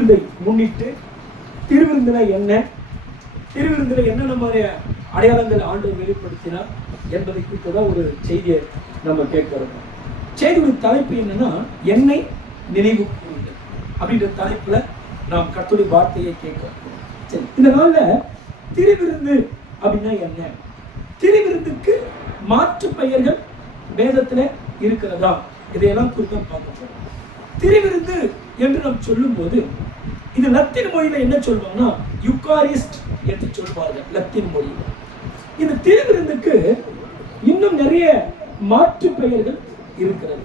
திருவிருந்தை முன்னிட்டு திருவிருந்தில என்ன, திருவிருந்தில என்னென்ன மாதிரி அடையாளங்கள் ஆண்டவர் வெளிப்படுத்தினார் என்பதை குறித்து தான் ஒரு செய்தியை நம்ம கேட்கிறோம். செய்தியுடைய தலைப்பு என்னன்னா, என்னை நினைவு கூறுங்கள் அப்படின்ற தலைப்புல நாம் கர்த்தருடைய வார்த்தையை கேட்கிறோம். சரி, இந்த நாள்ல திருவிருந்து அப்படின்னா என்ன, திருவிருந்துக்கு மாற்று பெயர்கள் வேதத்துல இருக்கிறதா, இதையெல்லாம் குறித்து பார்க்க. திருவிருந்து என்று நாம் சொல்லும் போது இது லத்தீன் மொழியில என்ன சொல்வாங்கன்னா யூகாரிஸ்ட் என்று சொல்வார்கள் லத்தீன் மொழியில. இந்த திருவிருந்துக்கு இன்னும் நிறைய மாற்று பெயர்கள் இருக்கிறது.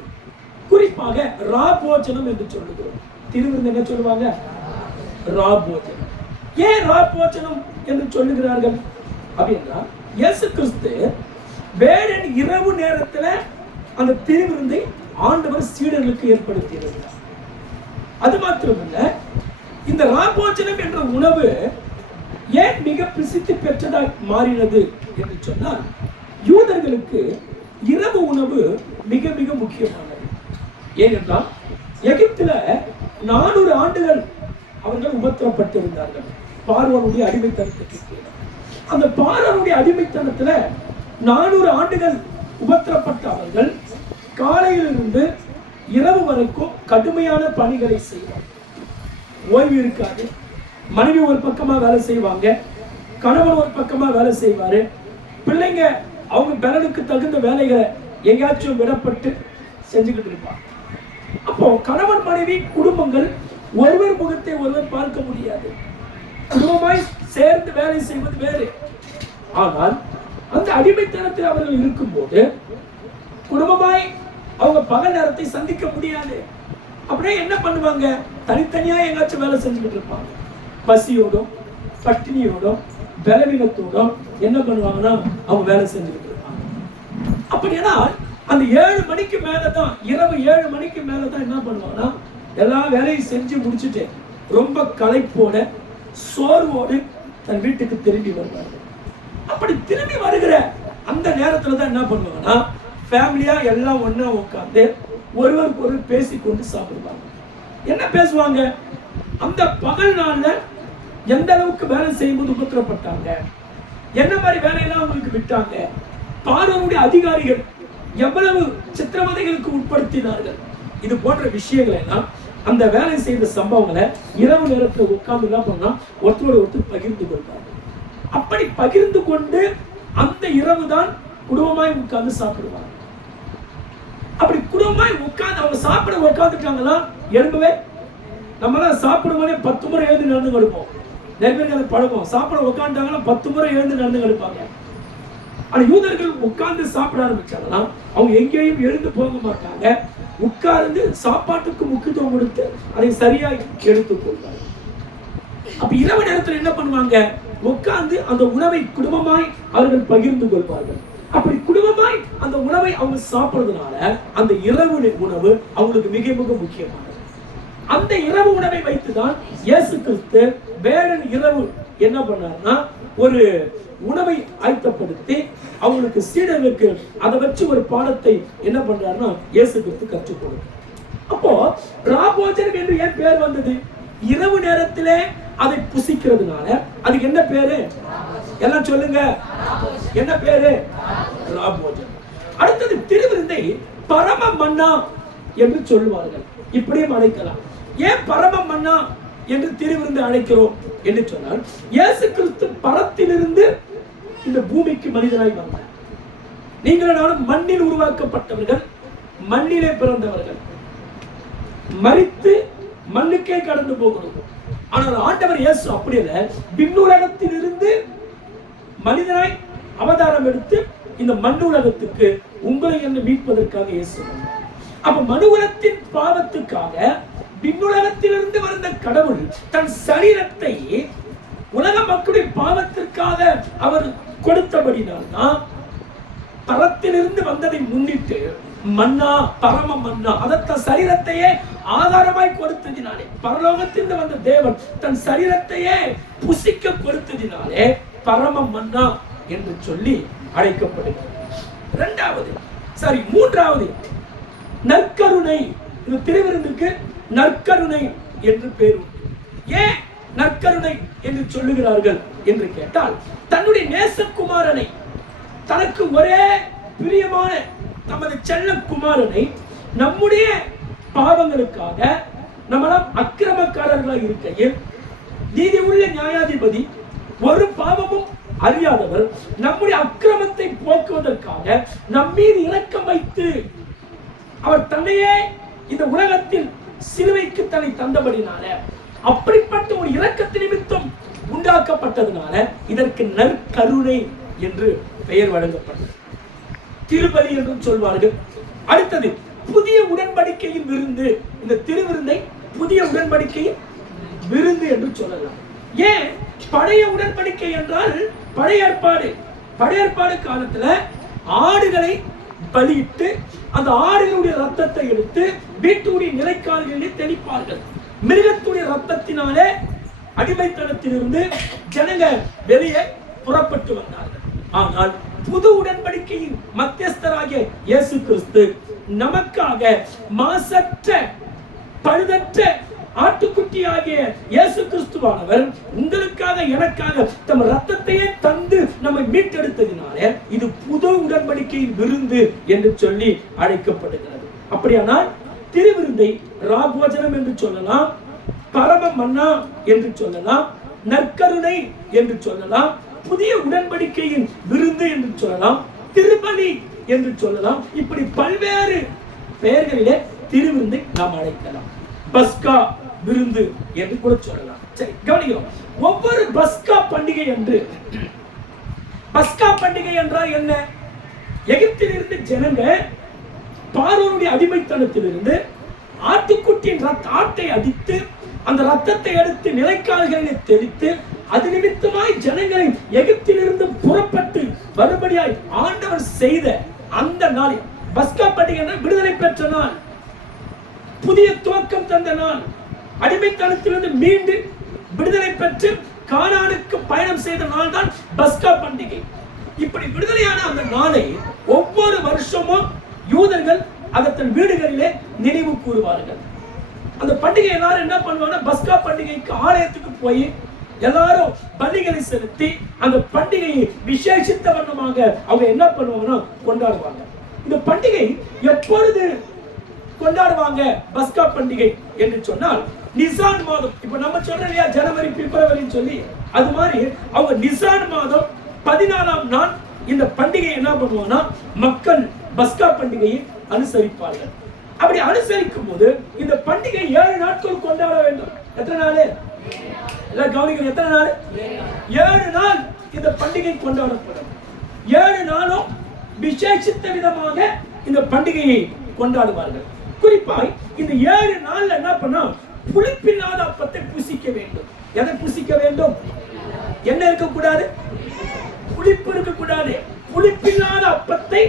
குறிப்பாக ராபோஜனம் என்று சொல்லுகிறோம். திருவிருந்து என்ன சொல்லுவாங்க? ராபோஜனம். ஏன் ராபோஜனம் என்று சொல்லுகிறார்கள் அப்படின்னா, இயேசு கிறிஸ்து வேடன் இரவு நேரத்துல அந்த திருவிருந்தை ஆண்டவர் சீடர்களுக்கு ஏற்படுத்தி இருந்தார். அது மாத்திரமல்ல, இந்த ராபோஜனம் என்ற உணவு ஏன் மிக பிரசித்தி பெற்றதாய் மாறினது என்று சொன்னால், யூதர்களுக்கு இரவு உணவு மிக மிக முக்கியமானது. ஏனென்றால் எகிப்துல 400 ஆண்டுகள் அவர்கள் உபத்திரப்பட்டிருந்தார்கள் பார்வோனுடைய அடிமைத்தனத்துக்கு. அந்த பார்வோனுடைய அடிமைத்தனத்துல 400 ஆண்டுகள் உபத்திரப்பட்ட அவர்கள் காலையிலிருந்து இரவு வரைக்கும் கடுமையான பணிகளை செய்வாங்க. ஓய்வு இருக்காது. மனைவி ஒரு பக்கமா வேலை செய்வாங்க, கணவன் ஒரு பக்கமா வேலை செய்வாரு, பிள்ளைங்க அவங்க பலனுக்கு தகுந்த வேலைகளை எங்கேயாச்சும் விடப்பட்டு செஞ்சுக்கிட்டு இருப்பாங்க. அப்போ கணவன் மனைவி குடும்பங்கள் ஒருவர் முகத்தை ஒருவர் பார்க்க முடியாது. குடும்பமாய் சேர்ந்து வேலை செய்வது வேறு. ஆனால் அந்த அடிமைத்தனத்தில் அவர்கள் இருக்கும்போது குடும்பமாய் அவங்க பகல் நேரத்தை சந்திக்க முடியாது. அப்படியே என்ன பண்ணுவாங்க? தனித்தனியா எங்காச்சும் வேலை செஞ்சுக்கிட்டு இருப்பாங்க. பசியோடும் பட்டினியோடும் பலவீனத்தோடும் என்ன பண்ணுவாங்கன்னா அவங்க வேலை செஞ்சுக்கிட்டு இருப்பாங்க. அப்படின்னா அந்த 7 மணிக்கு மேலதான், இரவு 7 மணிக்கு மேலதான் என்ன பண்ணுவாங்கன்னா எல்லா வேலையும் செஞ்சு முடிச்சுட்டு ரொம்ப களைப்போட சோர்வோடு தன் வீட்டுக்கு திரும்பி வருவாங்க. அப்படி திரும்பி வருகிற அந்த நேரத்துல தான் என்ன பண்ணுவாங்கன்னா ஃபேமிலியா எல்லாம் ஒண்ணா உட்கார்ந்து ஒருவருக்கு ஒரு பேசிக்கொண்டு சாப்பிடுவாங்க. என்ன பேசுவாங்க? அந்த பகல் நாள்ல எந்த அளவுக்கு வேலை செய்யும்போது உபத்திரப்பட்டாங்க, என்ன மாதிரி வேலையெல்லாம் அவங்களுக்கு விட்டாங்க, பார்வோனுடைய அதிகாரிகள் எவ்வளவு சித்திரவதைகளுக்கு உட்படுத்தினார்கள், இது போன்ற விஷயங்களை எல்லாம் அந்த வேலை செய்த சம்பவங்களை இரவு நேரத்தில் உட்கார்ந்து என்ன பண்ணா ஒருத்தரோட ஒருத்தர் பகிர்ந்து கொள்வாங்க. அப்படி பகிர்ந்து கொண்டு அந்த இரவு தான் குடும்பமாய் உட்கார்ந்து சாப்பிடுவாங்க. அப்படி குடும்பமாய் உட்கார்ந்து அவங்க சாப்பிட உட்காந்துட்டாங்களா எழும்பவே, நம்மளாம் சாப்பிடும் போதே 10 முறை எழுந்து நடந்து கொடுப்போம். நிறைய பேருக்கு அதை பழக்கம். சாப்பிட உட்காந்துட்டாங்கன்னா 10 முறை எழுந்து நடந்து கொடுப்பாங்க. ஆனா யூதர்கள் உட்கார்ந்து சாப்பிட ஆரம்பிச்சாங்கன்னா அவங்க எங்கேயும் எழுந்து போக மாட்டாங்க. உட்கார்ந்து சாப்பாட்டுக்கு முக்கியத்துவம் கொடுத்து அதை சரியாய் எடுத்துக் கொள்வாங்க. அப்ப இரவு நேரத்தில் என்ன பண்ணுவாங்க? உட்கார்ந்து அந்த உணவை குடும்பமாய் அவர்கள் பகிர்ந்து கொள்வார்கள். அப்படி குடும்பமாய் அந்த உணவை அவங்க சாப்பிடுறதுனால அந்த இரவு உணவு அவங்களுக்கு மிக மிக முக்கியமானது. அந்த இரவு உணவை வைத்துதான் இயேசு கிறிஸ்து வேடன் இரவு என்ன பண்ணார்னா ஒரு உணவை ஆயத்தப்படுத்தி அவங்களுக்கு சீடர்களுக்கு அதை வச்சு ஒரு பாடத்தை என்ன பண்றாருன்னா இயேசு கிறிஸ்து கற்றுக் கொடுத்தார். அப்போ ராபோஜனம் என்று ஏன் பேர் வந்தது? இரவு நேரத்திலே அதை புசிக்கிறதுனால அதுக்கு என்ன பேரு? எல்லாம் சொல்லுங்க, என்ன பேரு? ராபோஜனம். அடுத்தது திருவிருந்தை பரம மன்னா என்று சொல்லுவார்கள். இப்படியும் அழைக்கலாம். ஏன் பரம மன்னா என்று திருவிருந்து அழைக்கிறோம் என்று சொன்னால், இயேசு கிறிஸ்து பரத்திலிருந்து இந்த பூமிக்கு மனிதனாய் வந்தார். நீங்கள் நானும் மண்ணில் உருவாக்கப்பட்டவர்கள், மண்ணிலே பிறந்தவர்கள், மரித்து மண்ணுக்கே கடந்து போகணும். ஆனால் ஆண்டவர் இயேசு அப்படி இல்லை, விண்ணுலகத்தில் இருந்து மனிதனாய் அவதாரம் எடுத்து இந்த மண்ணுலகத்துக்கு உங்களை என்ன மீட்பதற்காக இயேசு வந்தார். அப்ப மனுகுலத்தின் பாவத்துக்காக விண்ணுலகத்திலிருந்து வந்த கடவுள் தன் சரீரத்தை உலக மக்களுடைய பாவத்திற்காக அவர் கொடுத்தபடினால்தான் பரத்திலிருந்து வந்ததை முன்னிட்டு மன்னா, பரம மன்னா, அதன் சரீரத்தையே ஆதாரமாய் கொடுத்ததினாலே, பரலோகத்திலிருந்து வந்த தேவன் தன் சரீரத்தையே புசிக்க கொடுத்ததினாலே பரம மன்னா என்று சொல்லி அழைக்கப்படுகிறது. மூன்றாவது நற்கருணை. இந்த திருவிருந்துக்கு நற்கருணை என்று பேர் உண்டு. ஏன் நற்கருணை என்று சொல்லுகிறார்கள் என்று கேட்டால், தன்னுடைய நேசகுமாரனை, தனக்கு ஒரே பிரியமான நமது செல்ல குமாரனை நம்முடைய பாவங்களுக்காக, நம்மளாம் அக்கிரமக்காரர்களாக இருக்கையில் நீதி உள்ள நியாயாதிபதி, ஒரு பாவமும் அறியாதவர், நம்முடைய அக்கிரமத்தை போக்குவதற்காக நம்மீது இரக்கம் வைத்து அவர் தன்னையே இந்த உலகத்தில் சிலுவைக்கு தன்னை தந்தபடினால, அப்படிப்பட்ட ஒரு இரக்கத்து நிமித்தம் உண்டாக்கப்பட்டதுனால இதற்கு நற்கருணை என்று பெயர் வழங்கப்பட்டது. திருபலி என்றும் சொல்வார்கள். அடுத்தது புதிய உடன்படிக்கையின் விருந்து. இந்த திருவிருந்தை புதிய உடன்படிக்கையின் விருந்து என்று சொல்லலாம். ஏன் பழைய உடன்படிக்கை என்றால் பழைய ஏற்பாடு காலத்துல ஆடுகளை பலியிட்டு அந்த ஆடுகளுடைய ரத்தத்தை எடுத்து வீட்டுடைய நிலைக்கால்களில் தெளிப்பார்கள். மிருகத்துடைய ரத்தத்தினாலே அடிமைத்தனத்திலிருந்து ஜனங்க வெளியே புறப்பட்டு வந்தார்கள். ஆனால் புது உடன்படிக்கையின் மத்தியஸ்தராகிய இயேசு கிறிஸ்து நமக்காக மாசற்ற பழுதற்ற ஆட்டுக்குட்டியாகிய இயேசு கிறிஸ்துவானவர் உங்களுக்காக எனக்காக தம் ரத்தத்தையே தந்து நம்மை மீட்டெடுத்ததினால இது புது உடன்படிக்கையின் விருந்து என்று சொல்லி அழைக்கப்படுகிறது. அப்படியானால் திருவிருந்தை ராபோஜனம் என்று சொல்லலாம், பரம மன்னா என்று சொல்லலாம், நற்கருணை என்று சொல்லலாம், புதிய உடன்படிக்கையின் விருந்து என்று சொல்லலாம், திருபலி என்று சொல்லலாம். இப்படி பல்வேறு பெயர்களிலே திருவிருந்தை நாம் அழைக்கலாம். பஸ்கா விருந்து என்று கூட சொல்லலாம். சரி, கவனிக்கிறோம். ஒவ்வொரு பஸ்கா பண்டிகை என்று, பஸ்கா பண்டிகை என்றால் என்ன? எகிப்திலிருந்து ஜனங்க பார்வோனுடைய அடிமைத்தனத்திலிருந்து ஆட்டுக்குட்டியின் ஆட்டை அடித்து அந்த ரத்தத்தை எடுத்து நிலைக்கால்களில் தெளித்து அது நிமித்தமாய் ஜனங்களை எகிப்திலிருந்து புறப்பட்டு மறுபடியாய் ஆண்டவர் செய்த அந்த நாள் பஸ்கா பண்டிகை. விடுதலை பெற்ற நாள், புதிய துவக்கம் தந்த நாள், அடிமைத்தனத்திலிருந்து மீண்டு விடுதலை பெற்று கானானுக்கு பயணம் செய்த நாள் தான் பஸ்கா பண்டிகை. இப்படி விடுதலையான அந்த நாளை ஒவ்வொரு வருஷமும் யூதர்கள் அதை தன் வீடுகளிலே நினைவு கூறுவார்கள். அந்த பண்டிகை எல்லாரும் என்ன பண்ணுவாங்க? பஸ்கா பண்டிகைக்கு ஆலயத்துக்கு போய் எல்லாரும் பலிகளை செலுத்தி அந்த பண்டிகையை விசேஷித்த வண்ணமாக அவங்க என்ன பண்ணுவாங்கன்னா கொண்டாடுவாங்க. இந்த பண்டிகை எப்பொழுது கொண்டாடுவாங்க பஸ்கா பண்டிகை என்று சொன்னால், நிசான் மாதம். இப்ப நம்ம சொல்றோம் இல்லையா, ஜனவரி பிப்ரவரின்னு சொல்லி, அது மாதிரி அவங்க நிசான் மாதம் 14ஆம் நாள் இந்த பண்டிகை என்ன பண்ணுவாங்கன்னா மக்கள் பஸ்கா பண்டிகையை அனுசரிப்பார்கள். அப்படி அனுசரிக்கும் போது இந்த பண்டிகை 7 நாட்கள் கொண்டாட வேண்டும். எத்தனை நாள்? எல்லாம் கவனிக்கணும். எத்தனை நாள்? 7 நாள் இந்த பண்டிகை கொண்டாடப்படும். 7 நாளும் விசேஷித்த விதமாக இந்த பண்டிகையை கொண்டாடுவார்கள். குறிப்பாய் இந்த 7 நாள்ல என்ன பண்ணா, புளிப்பில்லாத அப்பத்தை புசிக்க வேண்டும். எதை புசிக்க வேண்டும்? என்ன இருக்கக்கூடாது? புளிப்பு இருக்கக்கூடாது. புளிப்பில்லாத அப்பத்தை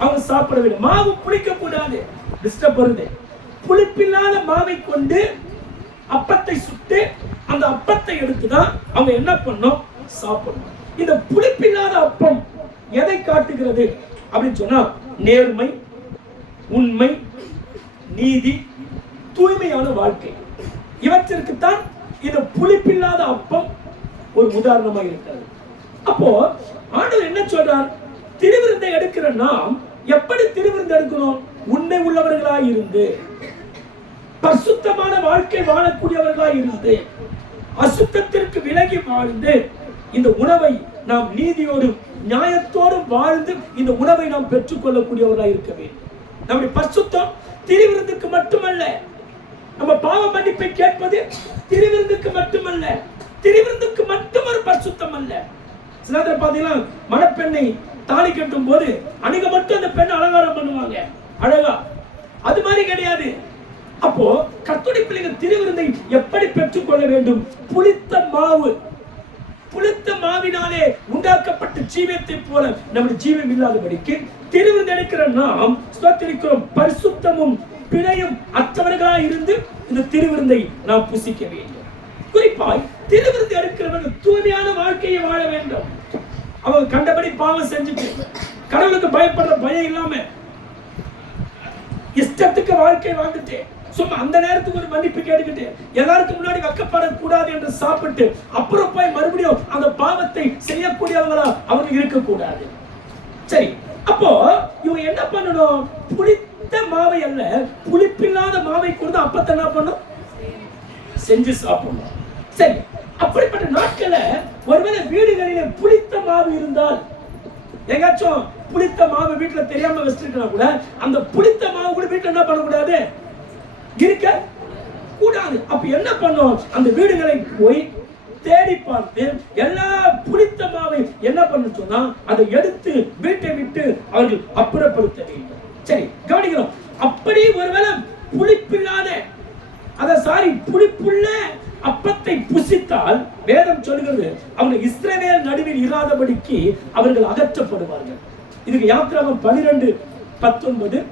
அவங்க சாப்பிட வேண்டும். மாவு புளிக்க கூடாது, டிஸ்டர்ப் வருது. புளிப்பில்லாத மாவை கொண்டு அப்பத்தை சுட்டு அந்த அப்பத்தை எடுத்துதான் அவங்க என்ன பண்ணணும்? சாப்பிடணும். இந்த புளிப்பில்லாத அப்பம் எதை காட்டுகிறது அப்படின்னு சொன்னா, நேர்மை, உண்மை, நீதி, தூய்மையான வாழ்க்கை. இவற்றிற்குத்தான் இந்த புளிப்பில்லாத அப்பம் ஒரு உதாரணமா இருக்கிறது. அப்போ ஆண்டவர் என்ன சொல்றார்? திருவிருந்தை எடுக்கிற நாம் எப்படி திருவிருந்து எடுக்கணும்? உண்மை உள்ளவர்களாய் இருந்து, பரிசுத்தமான வாழ்க்கை வாழக்கூடியவர்களாய் இருந்து, அசுத்தத்திற்கு விலகி வாழ்ந்து இந்த உணவை நாம் நீதியோடு நியாயத்தோடு வாழ்ந்து இந்த உணவை நாம் பெற்றுக்கொள்ளக்கூடியவர்களாய் இருக்க வேண்டும். நம்முடைய பரிசுத்தம் திருவிருந்துக்கு மட்டுமல்ல, நம்ம பாவ மன்னிப்பை கேட்பது திருவிருந்துக்கு மட்டுமல்ல, திருவிருந்துக்கு மட்டும் ஒரு பரிசுத்தம் அல்ல. சில நேரத்தில் பார்த்தீங்கன்னா மணப்பெண்ணை தாலி கட்டும் போது அன்னைக்கு மட்டும் அந்த பெண் அலங்காரம் பண்ணுவாங்க அழகா. அது மாதிரி கிடையாது. அப்போ கர்த்தருடைய பிள்ளைகள் திருவிருந்தை எப்படி பெற்றுக்கொள்ள வேண்டும்? புளித்த மாவு, புளித்த மாவினாலே உண்டாக்கப்பட்ட ஜீவத்தை போல நம்முடைய ஜீவம் இல்லாதபடிக்கு திருவிருந்து எடுக்கிற நாம் ஸ்தோத்திரிக்கிறோம். பரிசுத்தமும் பிழையும் அற்றவர்களாய் இருந்து இந்த திருவிருந்தை நாம் புசிக்க வேண்டும். குறிப்பாய் திருவிருந்து எடுக்கிறவர்கள் தூய்மையான வாழ்க்கையை வாழ வேண்டும். அவங்க கண்டபடி பாவம் செஞ்சுட்டு கடவுளுக்கு பயப்படுற பயம் இல்லாம இஷ்டத்துக்கு வாழ்க்கை வாழ்ந்துட்டு சும்மா அந்த நேரத்துக்கு ஒரு மன்னிப்பு கேட்டுக்கிட்டு எல்லாருக்கும் முன்னாடி வைக்கப்படக்கூடாது என்று சாப்பிட்டு அப்புறம் போய் மறுபடியும் அந்த பாவத்தை செய்யக்கூடியவங்களா அவங்க இருக்கக்கூடாது. சரி, அப்போ இவங்க என்ன பண்ணணும்? புளித்த மாவை அல்ல, புளிப்பில்லாத மாவை கொண்டு அப்பத்தை என்ன பண்ணும்? செஞ்சு சாப்பிடணும். சரி, அப்படிப்பட்ட நாட்கள்ல ஒருவேளை வீடுகளிலே புளித்த மாவு இருந்தால், எங்காச்சும் புளித்த மாவு வீட்டுல தெரியாம வச்சிருக்கா கூட அந்த புளித்த மாவு கூட வீட்டுல என்ன பண்ணக்கூடாது? இருக்க கூடாது. அப்ப என்ன பண்ணும்? அந்த வீடுகளை போய் தேடி பார்த்து எல்லா புளித்த மாவை என்ன பண்ண சொன்னா அதை எடுத்து வீட்டை விட்டு அவர்கள் அப்புறப்படுத்த வேண்டும். சரி, கவனிக்கிறோம். அப்படி ஒருவேளை புளிப்பில்லாத புளிப்புள்ள அப்பத்தை புசித்தால் வேதம் சொல்கிறது அவங்க இஸ்ரவேல் நடுவில் இராதபடிக்கு அவர்கள் அகற்றப்படுவார்கள். இதுக்கு யாத்திராகமம் 12:19,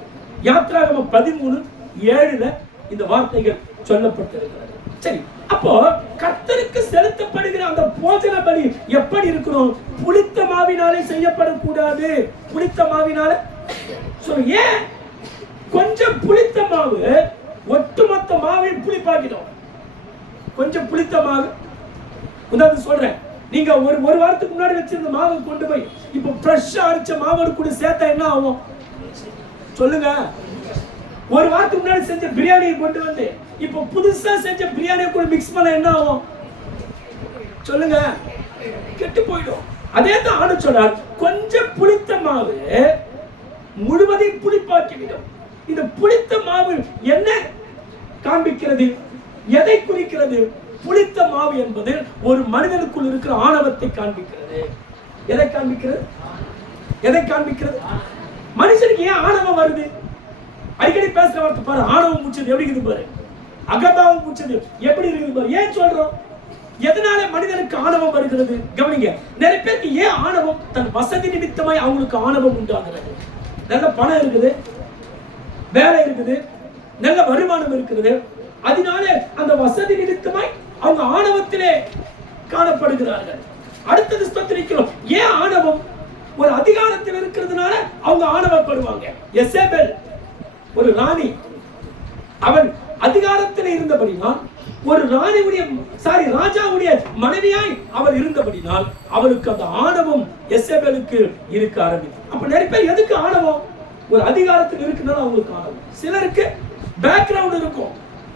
யாத்திராகமம் 13:7 இந்த வார்த்தைகள் சொல்லப்பட்டிருக்கிறது. சரி, அப்போ கர்த்தருக்கு செலுத்தப்படுகிற அந்த போஜன பலி எப்படி இருக்கணும்? புளித்த மாவினாலே செய்யப்படக்கூடாது. புளித்த மாவினால ஏன்? கொஞ்சம் புளித்த மாவு ஒட்டுமொத்த மாவை புளிப்பாக்கிடும். கொஞ்சம் புளித்த மாவு, உதாரணம் சொல்றேன், நீங்க ஒரு வாரத்துக்கு முன்னாடி வச்சிருந்த மாவை கொண்டு போய் இப்ப ஃப்ரெஷ்ஷா அரைச்ச மாவோட கூட சேர்த்தா என்ன ஆகும்? சொல்லுங்க. ஒரு வாரத்துக்கு முன்னாடி செஞ்ச பிரியாணியை கொண்டு வந்து இப்ப புதுசா செஞ்ச பிரியாணியை கூட மிக்ஸ் பண்ண என்ன ஆகும்? சொல்லுங்க, கெட்டு போயிடும். அதே தான் ஆண்டு சொன்னார், கொஞ்சம் புளித்த மாவு முழுவதையும் புளிப்பாக்கிவிடும். இந்த புளித்த மாவு என்ன காண்பிக்கிறது? எதை குறிக்கிறது? புளித்த மாவு என்பது ஒரு மனிதனுக்குள் இருக்கிற ஆணவத்தை காண்பிக்கிறது. எதை காண்பிக்கிறது? எதை காண்பிக்கிறது? மனுஷனுக்கு ஏன் ஆணவம் வருது? அடிக்கடி பேசுற வார்த்தை பாரு, ஆணவம் மூச்சது எப்படி இருக்குது பாரு, அகபாவம் மூச்சது எப்படி இருக்குது பாரு. ஏன் சொல்றோம்? எதனால மனிதனுக்கு ஆணவம் வருகிறது? கவனிங்க. நிறைய பேருக்கு ஏன் ஆணவம்? தன் வசதி நிமித்தமாய் அவங்களுக்கு ஆணவம் உண்டாகிறது. நல்ல பணம் இருக்குது, வேலை இருக்குது, நல்ல வருமானம் இருக்கிறது, அதனால அந்த வசதி நிமித்தமாய் அவங்க ஆணவத்திலே காணப்படுகிறார்கள். அடுத்தது ஸ்தோத்திரிக்கிறோம். ஏன் ஆணவம்? ஒரு அதிகாரத்தில் இருக்கிறதுனால அவங்க ஆணவப்படுவாங்க. எசேபேல் ஒரு ராணி, அவன் அதிகாரத்தில் இருந்தபடினால், ஒரு ராஜாவுடைய மனைவியாய் அவள் இருந்தபடினால் அவளுக்கு அந்த ஆணவம் எசேபேலுக்கு இருக்க ஆரம்பித்தது. அப்ப நிறைய பேர் எதுக்கு ஆணவம்? ஒரு அதிகாரத்தில் இருக்கிறதுனால அவங்களுக்கு ஆணவம். சிலருக்கு பேக்ரவுண்ட் இருக்கும்,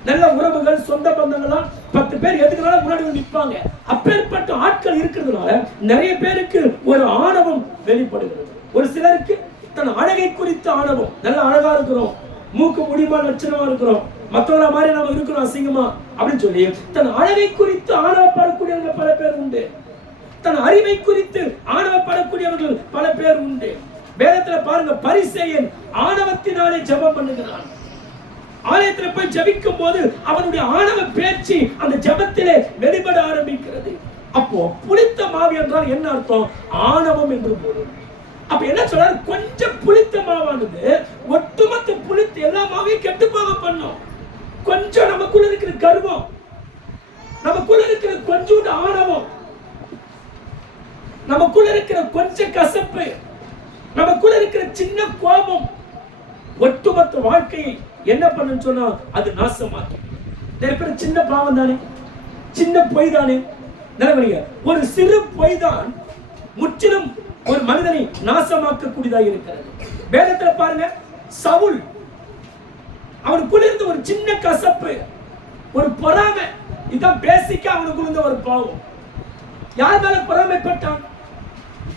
நல்ல உறவுகள், சொந்த பந்தங்கள்லாம் 10 பேர் எதுக்குனால முன்னாடி வந்து நிற்பாங்க. அப்பேற்பட்ட ஆட்கள் இருக்கிறதுனால நிறைய பேருக்கு ஒரு ஆணவம் வெளிப்படுகிறது. ஒரு சிலருக்கு தன் அழகை குறித்த ஆணவம், நல்ல அழகா இருக்கிறோம், மூக்கு முடிமா லட்சணமா இருக்கிறோம், மற்றவங்கள மாதிரி நம்ம இருக்கிறோம் அசிங்கமா அப்படின்னு சொல்லி தன் அழகை குறித்து ஆணவப்படக்கூடியவங்க பல பேர் உண்டு. தன் அறிவை குறித்து ஆணவப்படக்கூடியவர்கள் பல பேர் உண்டு. வேதத்துல பாருங்க, பரிசேயன் ஆணவத்தினாலே ஜெபம் பண்ணுகிறான். ஆலயத்தில் போய் ஜெபிக்கும் போது அவனுடைய ஆணவ பேச்சு அந்த ஜெபத்திலே வெளிப்பட ஆரம்பிக்கிறது. அப்போ புளித்த மாவு என்றால் என்ன அர்த்தம்? ஆணவம் என்று பொருள். அப்ப என்ன சொல்றாரு? கொஞ்சம் புளித்த மாவானது ஒட்டுமொத்த புளித்து எல்லா மாவையும் கெட்டு போக பண்ணும். கொஞ்சம் நமக்குள்ள இருக்கிற கர்வம், நமக்குள்ள இருக்கிற கொஞ்சோண்டு ஆணவம், நமக்குள்ள இருக்கிற கொஞ்சம் கசப்பு, நமக்குள்ள இருக்கிற சின்ன கோபம் ஒட்டுமொத்த வாழ்க்கையை என்ன பண்ணு சொன்னா அது நாசமாக்கி. நிறைய பேர் சின்ன பாவம் தானே, சின்ன பொய் தானே, நினைக்கிறீங்க ஒரு சிறு பொய் தான் முற்றிலும் ஒரு மனிதனை நாசமாக்கக்கூடியதாக இருக்கிறது. வேதத்துல பாருங்க, சவுல் அவனுக்குள்ள இருந்த ஒரு சின்ன கசப்பு, ஒரு பொறாமை, இதான் பேசிக்கா அவனுக்குள்ள இருந்த ஒரு பாவம். யார் மேல பொறாமைப்பட்டான்?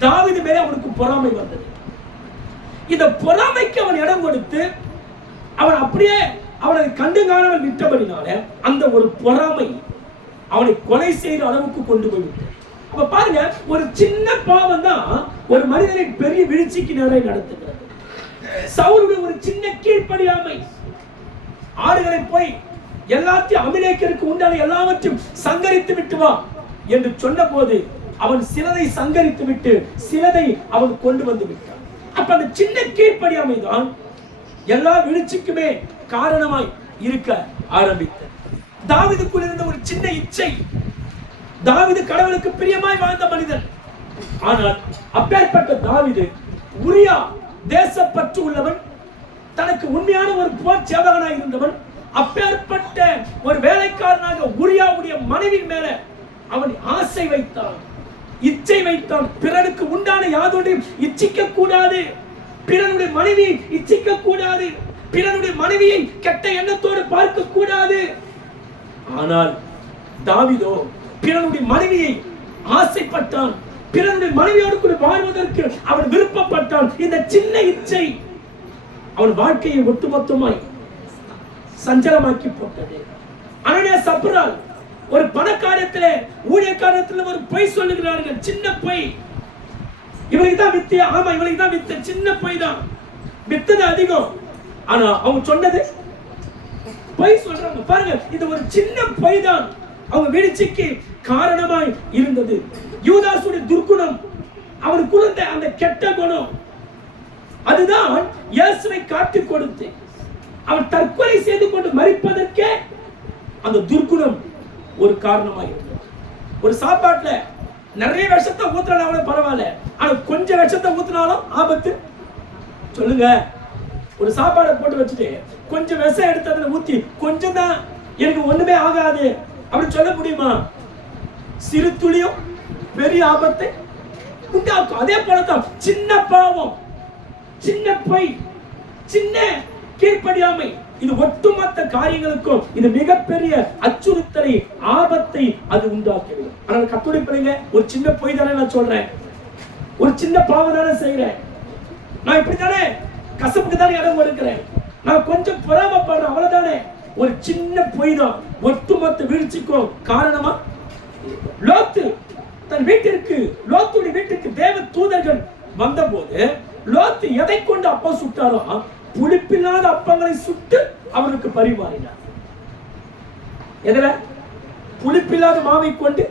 தாவீது மேல அவனுக்கு பொறாமை வந்தது. இந்த பொறாமைக்கு அவன் இடம் கொடுத்து அவன் அப்படியே அவனை கண்டு காணாமல் விட்டபடினால அந்த ஒரு பொறாமை அவனை கொலை செய்கிற அளவுக்கு கொண்டு போய்விட்டு. அப்ப பாருங்க, ஒரு சின்ன பாவம் தான் ஒரு மனிதனை பெரிய வீழ்ச்சிக்கு நேராக நடத்துகிறது. சவுலுடைய ஒரு சின்ன கீழ்ப்படியாமை, ஆடுகளை போய் எல்லாத்தையும் அபிலேக்கருக்கு உண்டான எல்லாவற்றையும் சங்கரித்து விட்டு வா என்று சொன்ன போது அவன் சிலதை சங்கரித்து விட்டு சிலதை அவன் கொண்டு வந்து விட்டான். அப்ப அந்த சின்ன கீழ்ப்படியாமை தான் எல்லா வீழ்ச்சிக்குமே காரணமாய் இருக்க ஆரம்பித்தது. தாவீதுக்குள் இருந்த ஒரு சின்ன இச்சை. தாவீது கடவுளுக்கு பிரியமாய் வாழ்ந்த மனிதன். ஆனால் அப்பேற்பட்ட தாவீது, உரியா தேசப்பற்று உள்ளவன், தனக்கு உண்மையான ஒரு போர் சேவகனாய் இருந்தவன், அப்பேற்பட்ட ஒரு வேலைக்காரனாக உரியாவுடைய மனைவி மேல அவன் ஆசை வைத்தான், இச்சை வைத்தான். பிறனுக்கு உண்டான யாதொன்றையும் இச்சிக்க கூடாது, பிறனுடைய மனைவியை இச்சிக்க கூடாது, பிறனுடைய மனைவியை கெட்ட எண்ணத்தோடு பார்க்க கூடாது. ஆனால் தாவீதோ பிறனுடைய மனைவியை ஆசைப்பட்டான், பிறனுடைய மனைவியோடு கூட வாழ்வதற்கு அவன் விருப்பப்பட்டான். இந்த சின்ன இச்சை அவன் வாழ்க்கையை ஒட்டுமொத்தமாய் சஞ்சலமாக்கி போட்டது. அனனியா சப்ரால் ஒரு பணக்காரியத்திலே ஊழியக்காரத்தில் ஒரு பொய் சொல்லுகிறார்கள், சின்ன பொய். இவனுக்கு தான் வித்தியா, ஆமா இவனுக்கு தான் வித்த, சின்ன பொய் தான், வித்தது அதிகம். ஆனா அவங்க சொன்னது பொய் சொல்றாங்க பாருங்க. இது ஒரு சின்ன பொய் தான் அவங்க வீழ்ச்சிக்கு காரணமாய் இருந்தது. யூதாசுடைய துர்க்குணம், அவனுக்குள்ள அந்த கெட்ட குணம், அதுதான் இயேசுவை காட்டிக் கொடுத்து அவன் தற்கொலை செய்து கொண்டு மரிப்பதற்கே அந்த துர்க்குணம் ஒரு காரணமாக இருந்தது. ஒரு சாப்பாட்டுல நிறைய விஷத்தை ஊத்துனாலும் பரவாயில்ல, ஆனா கொஞ்சம் விஷத்தை ஊத்தினாலும் ஆபத்து. சொல்லுங்க, ஒரு சாப்பாடை போட்டு வச்சுட்டு கொஞ்சம் விஷம் எடுத்து அதுல ஊத்தி கொஞ்சம் தான் எனக்கு ஒண்ணுமே ஆகாது அப்படி சொல்ல முடியுமா? சிறு துளியும் பெரிய ஆபத்தை உண்டாக்கும். அதே போலதான் சின்ன பாவம், சின்ன பொய், சின்ன கீழ்ப்படியாமை, இது ஒட்டுமொத்த காரியங்களுக்கும் இது மிகப்பெரிய அச்சுறுத்தலை, ஆபத்தை அது உண்டாக்கிவிடும். ஆனால் கர்த்தருடைய பிள்ளைங்க, ஒரு சின்ன பொய் தானே நான் சொல்றேன், ஒரு சின்ன பாவம் தானே செய்யறேன், நான் இப்படி தானே கசப்புக்கு தானே இடம் கொடுக்கிறேன், நான் கொஞ்சம் பொறாமப்படுறேன், அவ்வளவுதானே. ஒரு சின்ன பொய் தான் ஒட்டுமொத்த வீழ்ச்சிக்கும் காரணமா. லோத்து தன் வீட்டிற்கு, லோத்துடைய வீட்டுக்கு தேவ தூதர்கள் வந்தபோது லோத்து எதை கொண்டு அப்பம் சுட்டாரோ, புளிப்பில்லாத அப்பங்களை சுட்டு அவருக்கு பரிமாறினார். எதுல? புளிப்பில்லாத மாவை கொண்டு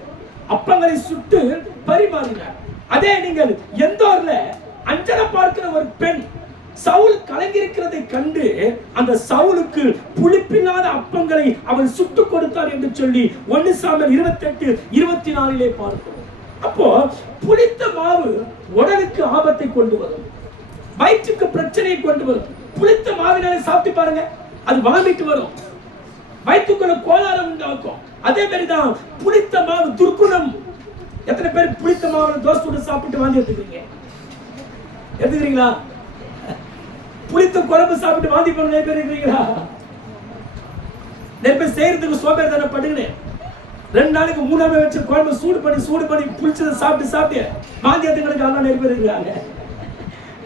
அப்பங்களை சுட்டு பரிமாறினார். அதே நீங்கள் எந்தோர்ல அஞ்சலை பார்க்கிற ஒரு பெண் சவுல் கலங்கியிருக்கிறதை கண்டு அந்த சவுலுக்கு புளிப்பில்லாத அப்பங்களை அவன் சுட்டு கொடுத்தார் என்று சொல்லி 1 சாமுவேல் 28:24 பார்க்கிறோம். அப்போ புளித்த மாவு உடலுக்கு ஆபத்தை கொண்டு வரும், வயிற்றுக்கு பிரச்சனையை கொண்டு வரும். புளித்த மாவினாலே சாப்பிட்டு பாருங்க, அது வாமிட்டு வரும், வயிற்றுக்குள்ள கோளாறு உண்டாக்கும். அதே மாதிரிதான் புளித்த மாவு துர்க்குணம். எத்தனை பேர் புளித்த மாவுல தோசை சுட்டு சாப்பிட்டு வாந்தி எடுத்துக்கிறீங்க? எடுத்துக்கிறீங்களா? புளித்த குழம்பு சாப்பிட்டு வாந்தி பண்ண நிறைய பேர் இருக்கிறீங்களா? நிறைய பேர் செய்யறதுக்கு சோம்பேறி தானே படுங்க. 2 நாளைக்கு 3 நாள் வச்சு குழம்பு சூடு பண்ணி புளிச்சதை சாப்பிட்டு வாந்தி எடுத்துக்கிறதுக்கு எல்லாம் நிறைய பேர் இருக்கிறாங்க.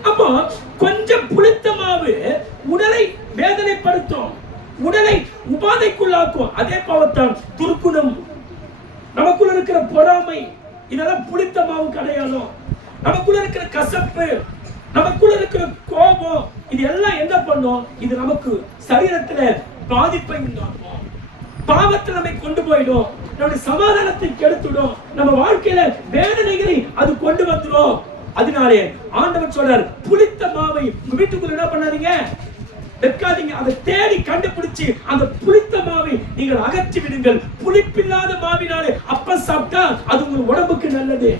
அப்போ கொஞ்சம் புளித்த மாவு உடலை வேதனைப்படுத்தும், உடலை உபாதைக்குள்ளாக்கும். அதே பாவத்தான் துர்க்குணம், நமக்குள்ள இருக்கிற பொறாமை, இதெல்லாம் புளித்த மாவு கிடையாதும். நமக்குள்ள இருக்கிற கசப்பு, நமக்குள்ள இருக்கிற கோபம், இது எல்லாம் என்ன பண்ணும்? இது நமக்கு சரீரத்துல பாதிப்பை உண்டாக்கும், பாவத்தில் நம்மை கொண்டு போயிடும், நம்முடைய சமாதானத்தை கெடுத்துடும், நம்ம வாழ்க்கையில வேதனைகளை அது கொண்டு வந்துடும். அதனாலே ஆண்டவர் சொல்றார், புளித்த மாவை வீட்டுக்குள்ள என்ன பண்ணாதீங்க, வைக்காதீங்க. அதை தேடி கண்டுபிடிச்சு அந்த புளித்த மாவை நீங்கள் அகற்றி விடுங்கள். புளிப்பில்லாத மாவினாலே அப்பம் சாப்பிட்டா அது உங்கள் உடம்புக்கு நல்லது.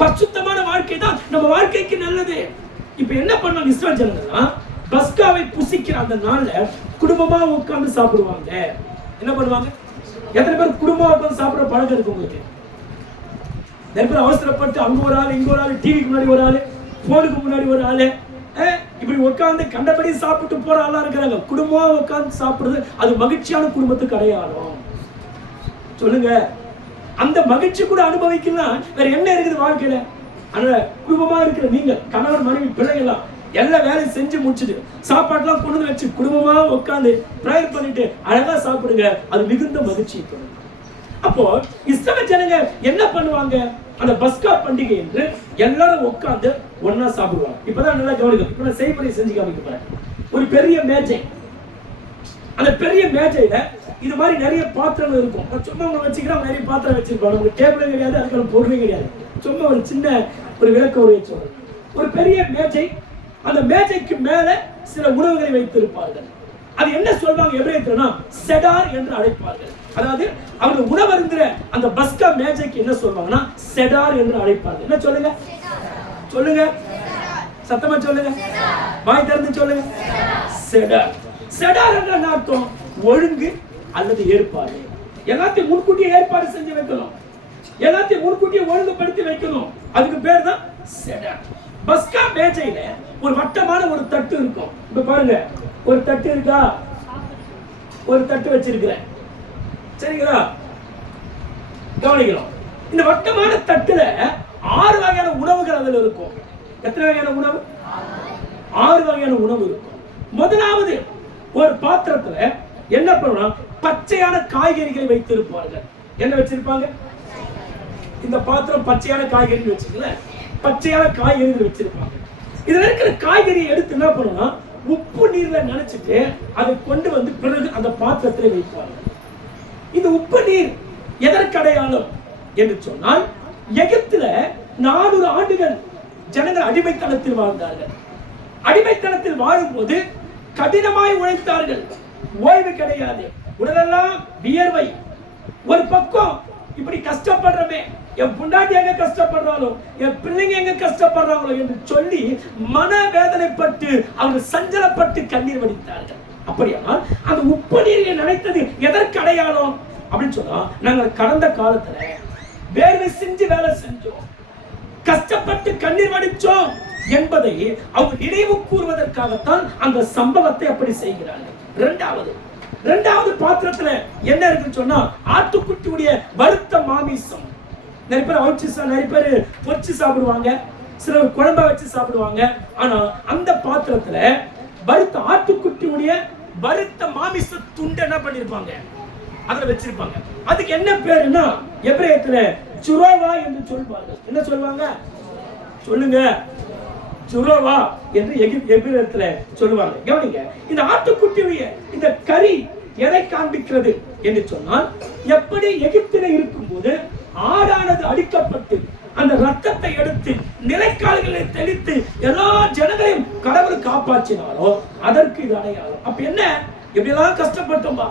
பரிசுத்தமான வாழ்க்கை தான் நம்ம வாழ்க்கைக்கு நல்லது. இப்ப என்ன பண்ணுவாங்க இஸ்ரவேல் ஜனங்கள்னா, பஸ்காவை புசிக்கிற அந்த நாள்ல குடும்பமா உட்கார்ந்து சாப்பிடுவாங்க. என்ன பண்ணுவாங்க? எத்தனை பேர் குடும்பமா உட்கார்ந்து சாப்பிடுற பழக்கம் இருக்கு உங்களுக்கு? நிறைய பேர் அவசரப்பட்டு அங்க ஒரு ஆள், இங்க ஒரு ஆள், டிவிக்கு முன்னாடி ஒரு ஆள், போனுக்கு முன்னாடி ஒரு ஆளு, இப்படி உட்கார்ந்து கண்டபடி சாப்பிட்டு போற ஆளா இருக்கிறாங்க. குடும்பமா உட்கார்ந்து சாப்பிடுறது அது மகிழ்ச்சியான குடும்பத்துக்கு அடையாளம். சொல்லுங்க, அந்த மகிழ்ச்சி கூட அனுபவிக்கலாம் வேற என்ன இருக்குது வாழ்க்கையில? ஆனா குடும்பமா இருக்கிற நீங்க, கணவர் மனைவி பிள்ளைகள்லாம் எல்லா வேலையும் செஞ்சு முடிச்சுட்டு சாப்பாடுலாம் கொண்டு வச்சு குடும்பமா உட்காந்து பிரேயர் பண்ணிட்டு அழகா சாப்பிடுங்க, அது மிகுந்த மகிழ்ச்சி. அப்போ இஸ்ரவேல் ஜனங்க என்ன பண்ணுவாங்க? அந்த பஸ்கா பண்டிகை என்று எல்லாரும் உட்கார்ந்து ஒன்னா சாப்பிடுவாங்க. இப்பதான் நல்லா கவனிக்கும். இப்ப நான் செய்முறை செஞ்சு காமிக்க போறேன். ஒரு பெரிய மேஜை, அந்த பெரிய மேஜையில இது மாதிரி நிறைய பாத்திரங்கள் இருக்கும். சும்மா அவங்க வச்சுக்கிறோம், நிறைய பாத்திரம் வச்சிருப்பாங்க. நமக்கு டேபிளும் கிடையாது, அதுக்கான பொருளும் கிடையாது. சும்மா ஒரு சின்ன ஒரு விளக்க ஒரு வச்சு ஒரு பெரிய மேஜை, அந்த மேஜைக்கு மேல சில உணவுகளை வைத்திருப்பார்கள். அது என்ன சொல்வாங்க எபிரேயத்துல? செடார் என்று அழைப்பார்கள். அதாவது அவங்க உணவருந்திர அந்த பஸ்கா மேஜைக்கு என்ன சொல்வாங்கன்னா செடார் என்று அழைப்பார்கள். என்ன சொல்லுங்க? சொல்லுங்க, சத்தமா சொல்லுங்க, வாய் திறந்து சொல்லுங்க. செடார். செடார் என்ற அர்த்தம் ஒழுங்கு அல்லது ஏற்பாடு. எல்லாத்தையும் முன்கூட்டியே ஏற்பாடு செஞ்சு வைக்கணும், எல்லாத்தையும் முன்கூட்டியே ஒழுங்குபடுத்தி வைக்கணும். அதுக்கு பேர் தான் செடர். பஸ்கா மேஜையில ஒரு வட்டமான ஒரு தட்டு இருக்கும். இப்ப பாருங்க, ஒரு தட்டு இருக்கா, ஒரு தட்டு வச்சிருக்கிறேன், சரிங்களா? கவனிக்கலாம். இந்த வட்டமான தட்டுல 6 வகையான உணவுகள் அதுல இருக்கும். எத்தனை வகையான உணவு? 6 வகையான உணவு இருக்கும். முதலாவது ஒரு பாத்திரத்துல என்ன பண்ணுவோம், பச்சையான காய்கறிகளை வைத்திருப்பார்கள். என்ன வச்சிருப்பாங்க? இந்த பாத்திரம் பச்சையான காய்கறி வச்சிருக்கல, பச்சையான காய்கறிகள் வச்சிருப்பாங்க. இதுல இருக்கிற காய்கறியை எடுத்து என்ன பண்ணுவோம், உப்பு நீர்ல நினைச்சிட்டு அதை கொண்டு வந்து பிறகு அந்த பாத்திரத்தில் வைப்பாங்க. இந்த உப்பு நீர் எதற்கு அடையாளம் என்று சொன்னால், எகிப்துல 400 ஆண்டுகள் ஜனங்கள் அடிமைத்தனத்தில் வாழ்ந்தார்கள். அடிமைத்தனத்தில் வாழும்போது கடினமாய் உழைத்தார்கள், ஓய்வு கிடையாது, உடலெல்லாம் வியர்வை. ஒரு பக்கம் இப்படி கஷ்டப்படுறமே, என் பொண்டாட்டி எங்க கஷ்டப்படுறாலும், என் பிள்ளைங்க எங்க கஷ்டப்படுறாங்களோ என்று சொல்லி மனவேதனைப்பட்டு அவர்கள் சஞ்சலப்பட்டு கண்ணீர் வடித்தார்கள். அப்படியானால் அந்த உப்பு நீரை நினைத்தது எதற்கு அடையாளம் அப்படின்னு சொன்னா, நாங்கள் கடந்த காலத்துல வேர்வை செஞ்சு வேலை செஞ்சோம், கஷ்டப்பட்டு கண்ணீர் வடிச்சோம் என்பதை அவங்க நினைவு கூறுவதற்காகத்தான் அந்த சம்பவத்தை அப்படி செய்கிறார்கள். இரண்டாவது பாத்திரத்துல என்ன இருக்குன்னு சொன்னா, ஆட்டுக்குட்டியுடைய வறுத்த மாமிசம். நிறைய பேர் அவிச்சு, நிறைய பேர் பொரிச்சு சாப்பிடுவாங்க, சிலர் குழம்ப வச்சு சாப்பிடுவாங்க. ஆனா அந்த பாத்திரத்துல வறுத்த ஆட்டுக்குட்டியுடைய வறுத்த மாமிச துண்டு என்ன பண்ணிருப்பாங்க, அதுல வச்சிருப்பாங்க. அதுக்கு என்ன பேருன்னா, எபிரேயத்துல சுரோவா என்று சொல்வார்கள். என்ன சொல்லுவாங்க சொல்லுங்க? சுரோவா என்று எபிரேயத்துல சொல்லுவாங்க. கவனிங்க, இந்த ஆட்டுக்குட்டியுடைய இந்த கறி எதை காண்பிக்கிறது என்று சொன்னால், எப்படி எகிப்தில இருக்கும்போது ஆடானது அடிக்கப்பட்டு அந்த ரத்தத்தை எடுத்து நிலைக்கால்களை தெளித்து எல்லா ஜனங்களையும் கடவுள் காப்பாற்றினாரோ அதற்கு இது அடையாளம். அப்ப என்ன, எப்படியெல்லாம் கஷ்டப்பட்டோம்பா,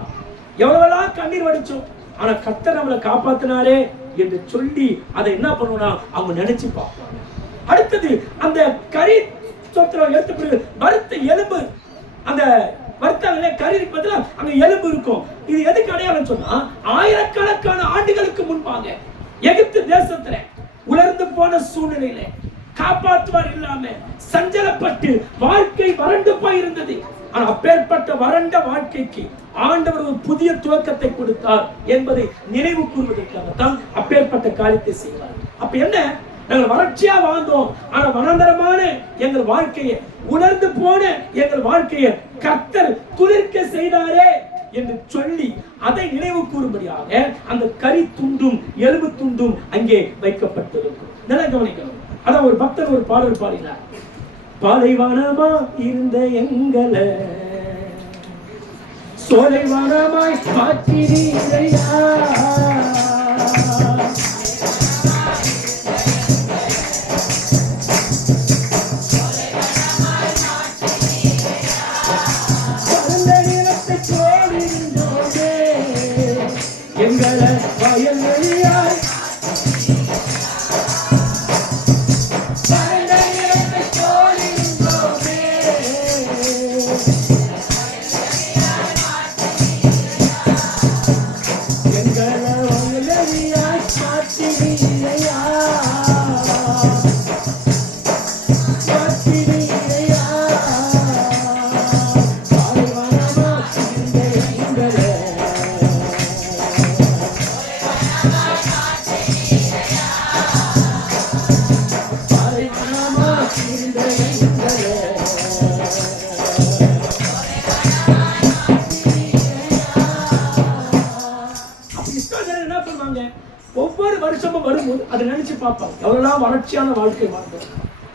எவ்வளவெல்லாம் கண்ணீர் வடிச்சோம், ஆனா கர்த்தர் நம்மளை காப்பாத்தினாரே என்று சொல்லி அதை என்ன பண்ணுவோம்னா அவங்க நினைச்சு பார்ப்பாங்க. அடுத்தது அந்த கறி சொத்திரம் எடுத்த பிறகு வறுத்த எலும்பு, அந்த வறுத்தாங்களே கறி பதிலா அங்க எலும்பு இருக்கும். இது எதுக்கு அடையாளம் சொன்னா, ஆயிரக்கணக்கான ஆண்டுகளுக்கு முன்பாக எகிப்து தேசத்துல உலர்ந்து போன சூழ்நிலையில காப்பாற்றுவார் இல்லாம சஞ்சலப்பட்டு வாழ்க்கை வறண்டு போயிருந்தது. ஆனா அப்பேற்பட்ட வறண்ட வாழ்க்கைக்கு ஆண்டவர் ஒரு புதிய துவக்கத்தை கொடுத்தார் என்பதை நினைவு கூறுவதற்காகத்தான் அப்பேற்பட்ட காரியத்தை செய்வார். அப்ப என்ன, நாங்கள் வறட்சியா வாழ்ந்தோம், ஆனா வனாந்தரமான எங்கள் வாழ்க்கையை, உணர்ந்து போன எங்கள் வாழ்க்கையை கர்த்தர் துளிர்க்க செய்தாரே என்று சொல்லி அதை நினைவு கூறும்படியாக அந்த கறி துண்டும் எலும்பு துண்டும் அங்கே வைக்கப்பட்டிருக்கும். நல்லா கவனிக்கணும். அதான் ஒரு பக்தர் ஒரு பாடல் பாடினார், பாலைவனமா இருந்த எங்களை சோலைவனமாய் மாற்றினீரையா, எங்களை வயல்வெளியாய் ஒவ்வொரு வருஷமும் வரும்போது அதை நினைச்சு பார்ப்பாங்க, எவ்வளவு வறட்சியான வாழ்க்கை வாழ்ந்தோம்,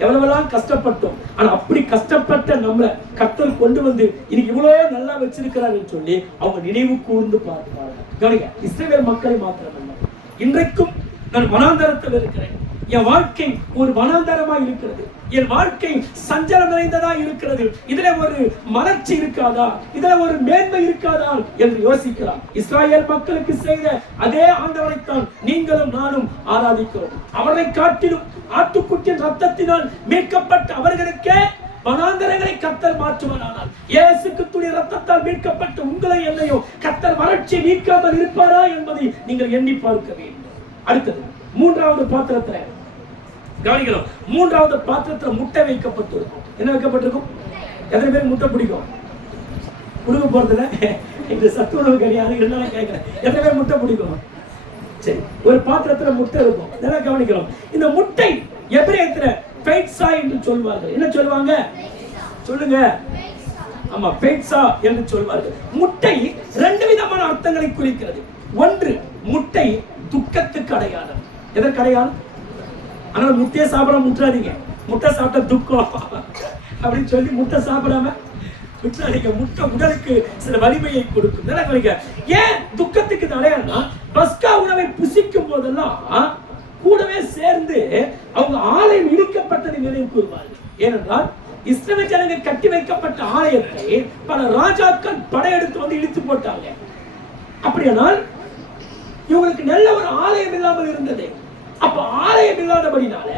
எவ்வளவெல்லாம் கஷ்டப்பட்டோம், ஆனா அப்படி கஷ்டப்பட்ட நம்மளை கர்த்தர் கொண்டு வந்து இன்னைக்கு இவ்வளவு நல்லா வச்சிருக்கிறாருன்னு சொல்லி அவங்க நினைவு கூர்ந்து பார்ப்பாங்க. கவனிங்க, இஸ்ரவேல் மக்களை மாத்திரமல்ல, இன்றைக்கும் நான் வனாந்தரத்தில் இருக்கிறேன், என் வாழ்க்கை ஒரு வனாந்தரமா இருக்கிறது, என் வாழ்க்கை சஞ்சலம் நிறைந்ததா இருக்கிறது, இதுல ஒரு மலர்ச்சி இருக்காதா, இதுல ஒரு மேன்மை இருக்காதா என்று யோசிக்கிறார். இஸ்ராயேல் மக்களுக்கு செய்த அதே ஆண்டவரைத்தான் நீங்களும் நானும் ஆராதிக்கிறோம். அவரை காட்டிலும் ஆட்டுக்குட்டியின் ரத்தத்தினால் மீட்கப்பட்ட அவர்களுக்கே வனாந்தரங்களை கர்த்தர் மாற்றுவாரானால், இயேசு கிறிஸ்துவின் இரத்தத்தால் மீட்கப்பட்ட உங்களை என்னையும் கர்த்தர் வறட்சி நீக்காமல் இருப்பாரா என்பதை நீங்கள் எண்ணி பார்க்க வேண்டும். அடுத்தது மூன்றாவது பாத்திரத்துல கவனிக்கிறோம். மூன்றாவது பாத்திரத்துல முட்டை வைக்கப்பட்டிருக்கும். என்ன வைக்கப்பட்டிருக்கும்? எத்தனை பேருக்கு முட்டை பிடிக்கும்? கொடுக்க போறதுல இந்த சத்துணவு கிடையாது, இருந்தாலும் கேட்கிறேன், எத்தனை பேர் முட்டை பிடிக்கும்? சரி, ஒரு பாத்திரத்துல முட்டை இருக்கும். நல்லா கவனிக்கிறோம். இந்த முட்டை எபிரேயத்துல பெய்ட்சா என்று சொல்வார்கள். என்ன சொல்வாங்க? சொல்லுங்க. ஆமா, பெய்ட்சா என்று சொல்வார்கள். முட்டை ரெண்டு விதமான அர்த்தங்களை குறிக்கிறது. ஒன்று, முட்டை துக்கத்துக்கு அடையாளம். எதற்கு அடையாளம்? ஆனா முட்டையை சாப்பிட முட்டாதீங்க. முட்டை சாப்பிட்ட துக்கம் அப்படின்னு சொல்லி முட்டை சாப்பிடாம விட்டாதீங்க. முட்டை உடலுக்கு சில வலிமையை கொடுக்கும். ஏன் துக்கத்துக்கு அடையாளம்னா, பஸ்கா உணவை புசிக்கும் போதெல்லாம் கூடவே சேர்ந்து அவங்க ஆலயம் இடிக்கப்பட்டதை நினைவு கூறுவார்கள். ஏனென்றால் இஸ்ரவேல் ஜனங்க கட்டி வைக்கப்பட்ட ஆலயத்தை பல ராஜாக்கள் படையெடுத்து வந்து இடித்து போட்டாங்க. அப்படியானால் இவங்களுக்கு நல்ல ஒரு ஆலயம் இல்லாமல் இருந்தது. அப்ப ஆலயம் இல்லாதபடினால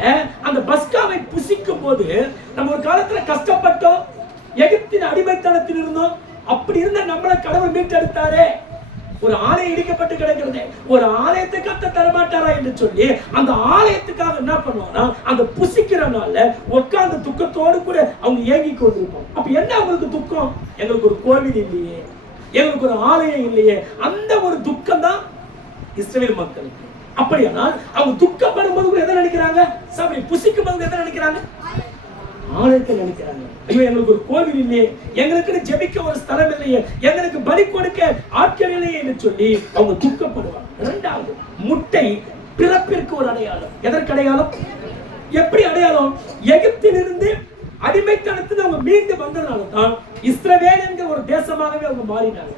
அந்த பஸ்காவை புசிக்கும் போது, நம்ம ஒரு காலத்துல கஷ்டப்பட்டோம், எகிப்தின் அடிமைத்தனத்தில் இருந்தோம், அப்படி இருந்த நம்மளை கடவுள் மீட்டெடுத்தாரே. ஒரு ஆலயம் இடிக்கப்பட்டு கிடக்கிறது, ஒரு ஆலயத்தை கத்த தரமாட்டாரா என்று சொல்லி அந்த ஆலயத்துக்காக என்ன பண்ணுவாங்கன்னா, அந்த புசிக்கிற நாள்ல உட்கார்ந்து துக்கத்தோடு கூட அவங்க ஏங்கி கொண்டிருப்போம். அப்ப என்ன அவங்களுக்கு துக்கம்? எங்களுக்கு ஒரு கோவில் இல்லையே, எங்களுக்கு ஒரு ஆலயம் இல்லையே. அந்த ஒரு துக்கம் தான் இஸ்ரவேல் மக்களுக்கு. அப்படியானால் அவங்க துக்கப்படும் போது எதை நினைக்கிறாங்க? சாமி புசிக்கும் போது எதை நினைக்கிறாங்க? ஆலயத்தை நினைக்கிறாங்க. ஐயோ, எங்களுக்கு ஒரு கோவில் இல்லையே, எங்களுக்கு ஜெபிக்க ஒரு ஸ்தலம் இல்லையே, எங்களுக்கு பலி கொடுக்க ஆட்கள் இல்லையே என்று சொல்லி அவங்க துக்கப்படுவாங்க. இரண்டாவது, முட்டை பிறப்பிற்கு ஒரு அடையாளம். எதற்கு அடையாளம்? எப்படி அடையாளம்? எகிப்திலிருந்து அடிமைத்தனத்தில் அவங்க மீண்டு வந்ததுனால தான் இஸ்ரவேல் என்கிற ஒரு தேசமாகவே அவங்க மாறினாங்க.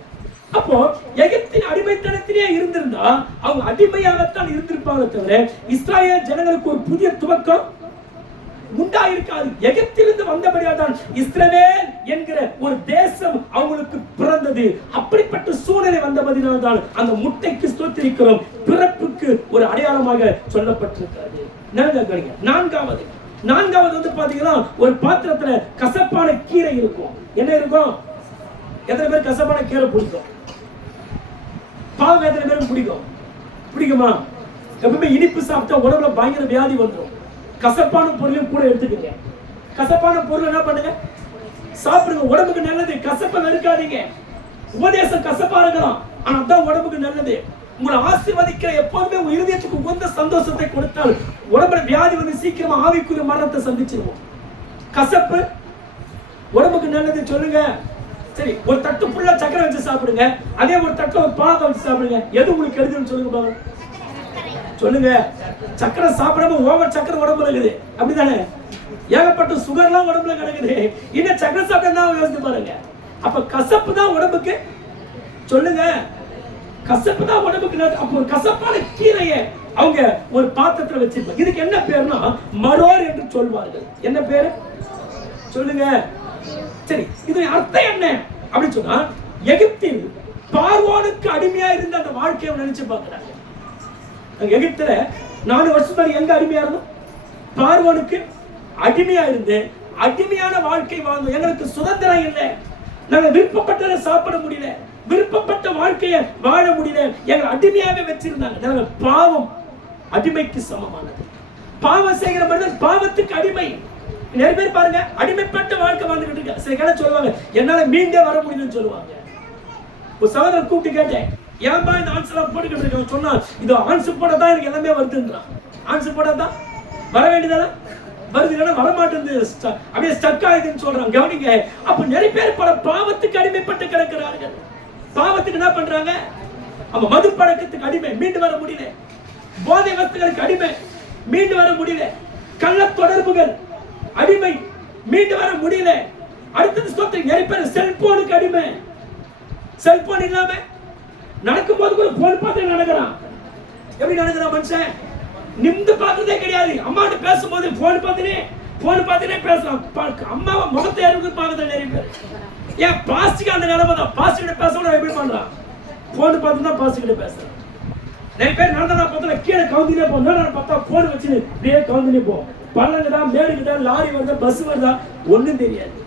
அப்போ எகிப்தின் அடிமைத்தனத்திலே இருந்திருந்தா அவங்க அடிமையாகத்தான் இருந்திருப்பாங்க தவிர இஸ்ராயேல் ஜனங்களுக்கு ஒரு புதிய துவக்கம் உண்டாயிருக்காது. எகிப்திலிருந்து வந்தபடியால் தான் இஸ்ரவேல் என்கிற ஒரு தேசம் அவங்களுக்கு பிறந்தது. அப்படிப்பட்ட சூழ்நிலை வந்தபடியால் தான் அந்த முட்டைக்கு ஸ்தோத்திரிக்கிறோம், பிறப்புக்கு ஒரு அடையாளமாக சொல்லப்பட்டிருக்கிறது. நான்காவது வந்து பாத்தீங்கன்னா, ஒரு பாத்திரத்துல கசப்பான கீரை இருக்கும். என்ன இருக்கும்? எத்தனை பேர் கசப்பான கீரை பிடிக்கும்? பாவம் எத்தனை பேருக்கு பிடிக்கும்? பிடிக்குமா? எப்பவுமே இனிப்பு சாப்பிட்டா உடம்புல பயங்கர வியாதி வந்துடும். கசப்பான பொருளையும் கூட எடுத்துக்கங்க. கசப்பான பொருள் என்ன பண்ணுங்க? சாப்பிடுங்க, உடம்புக்கு நல்லது. கசப்பை வெறுக்காதீங்க. உபதேசம் கசப்பா இருக்கலாம், ஆனா அதான் உடம்புக்கு நல்லது. உங்களை ஆசீர்வதிக்கிற எப்போதுமே உங்க இருதயத்துக்கு உகந்த சந்தோஷத்தை கொடுத்தால் உடம்புல வியாதி வந்து சீக்கிரமா ஆவிக்குரிய மரணத்தை சந்திச்சிருவோம். கசப்பு உடம்புக்கு நல்லது சொல்லுங்க. சரி, ஒரு தட்டு ஃபுல்லா சக்கரை வச்சு சாப்பிடுங்க, அதே ஒரு தட்டுல ஒரு பாலத்தை வச்சு சாப்பிடுங்க. எது உங்களுக்கு கெடுதல்னு சொல்லுங்க பாருங்க. சொல்லுங்க. சக்கரை சாப்பிடாம ஓவர் சக்கரை உடம்புல இருக்குது, அப்படிதானே? ஏகப்பட்ட சுகர்லாம் உடம்புல கிடக்குது. இன்னும் சக்கரை சாப்பிட்டா யோசிச்சு பாருங்க. அப்ப கசப்பு தான் உடம்புக்கு, சொல்லுங்க, கசப்பு தான் உடம்புக்கு. அப்ப ஒரு கசப்பான கீரையை அவங்க ஒரு பாத்திரத்துல வச்சிருப்பாங்க. இதுக்கு என்ன பேருனா மரோர் என்று சொல்வார்கள். என்ன பேரு சொல்லுங்க? சரி, இது அர்த்தம் என்ன அப்படின்னு சொன்னா, எகிப்தில் பார்வோனுக்கு அடிமையா இருந்த அந்த வாழ்க்கையை நினைச்சு பார்க்கிறாங்க. எகிப்துல 4 வருஷம் எங்க அடிமையா இருந்தோம்? பார்வோனுக்கு அடிமையா இருந்து அடிமையான வாழ்க்கை வாழ்ந்தோம். எங்களுக்கு சுதந்திரம் இல்லை, நாங்க விருப்பப்பட்டதை சாப்பிட முடியல, விருப்பப்பட்ட வாழ்க்கையை வாழ முடியல, எங்களை அடிமையாவே வச்சிருந்தாங்க. நாங்க பாவம் அடிமைக்கு சமமானது. பாவம் செய்கிற மனிதன் பாவத்துக்கு அடிமை. நிறைய பேர் பாருங்க, அடிமைப்பட்ட வாழ்க்கை வாழ்ந்துட்டு இருக்க. சில கடை சொல்லுவாங்க, என்னால மீண்டே வர முடியும்னு சொல்லுவாங்க. ஒரு சகோதரர் கூப்பிட்டு கேட்டேன், ஏன்பா இந்த ஆன்சர் போட்டுக்கிட்டு இருக்க? சொன்னா, இது ஆன்சர் போடதான் எனக்கு எல்லாமே வருதுன்றான். ஆன்சர் போடதான் வர வேண்டியதானே? வருது, இல்லைன்னா வரமாட்டேங்குது, அப்படியே ஸ்டக் ஆகுதுன்னு சொல்றாங்க. கவனிங்க. அப்ப நிறைய பேர் பல பாவத்துக்கு அடிமைப்பட்டு கிடக்கிறார்கள். பாவத்துக்கு என்ன பண்றாங்க? அப்ப மது பழக்கத்துக்கு அடிமை, மீண்டு வர முடியல. போதை வஸ்துகளுக்கு அடிமை, மீண்டு வர முடியல. கள்ள தொடர்புகள் அடிமை, மீண்டு வர முடியல. அடுத்தது சொல்றேன், நிறைய பேர் செல்போனுக்கு அடிமை. செல்போன் இல்லாம நடக்கும் போது கூட போன் பார்த்து நடக்கிறான். எப்படி நடக்கிறான் மனுஷன்? நிமிந்து பார்த்ததே கிடையாது. அம்மாட்ட பேசும்போது போன் பார்த்துனே பேசலாம். அம்மாவை முகத்தை இருந்து பார்க்கறது நிறைய பேர். ஏன் பாஸ்டிக் அந்த நிலைமை தான். பாஸ்டிகிட்ட பேசணும் எப்படி பண்றான்? போன் பார்த்து தான் பாஸ்டிகிட்ட பேசுறான். நிறைய பேர் நடந்தா பார்த்தா கீழே கவுந்திலே போனா, நான் பார்த்தா போன் வச்சு இப்படியே கவுந்திலே போவோம். பள்ளங்கடா, மேடுகிட்டா, லாரி வருதா, பஸ் வருதா, ஒண்ணும் தெரியாது.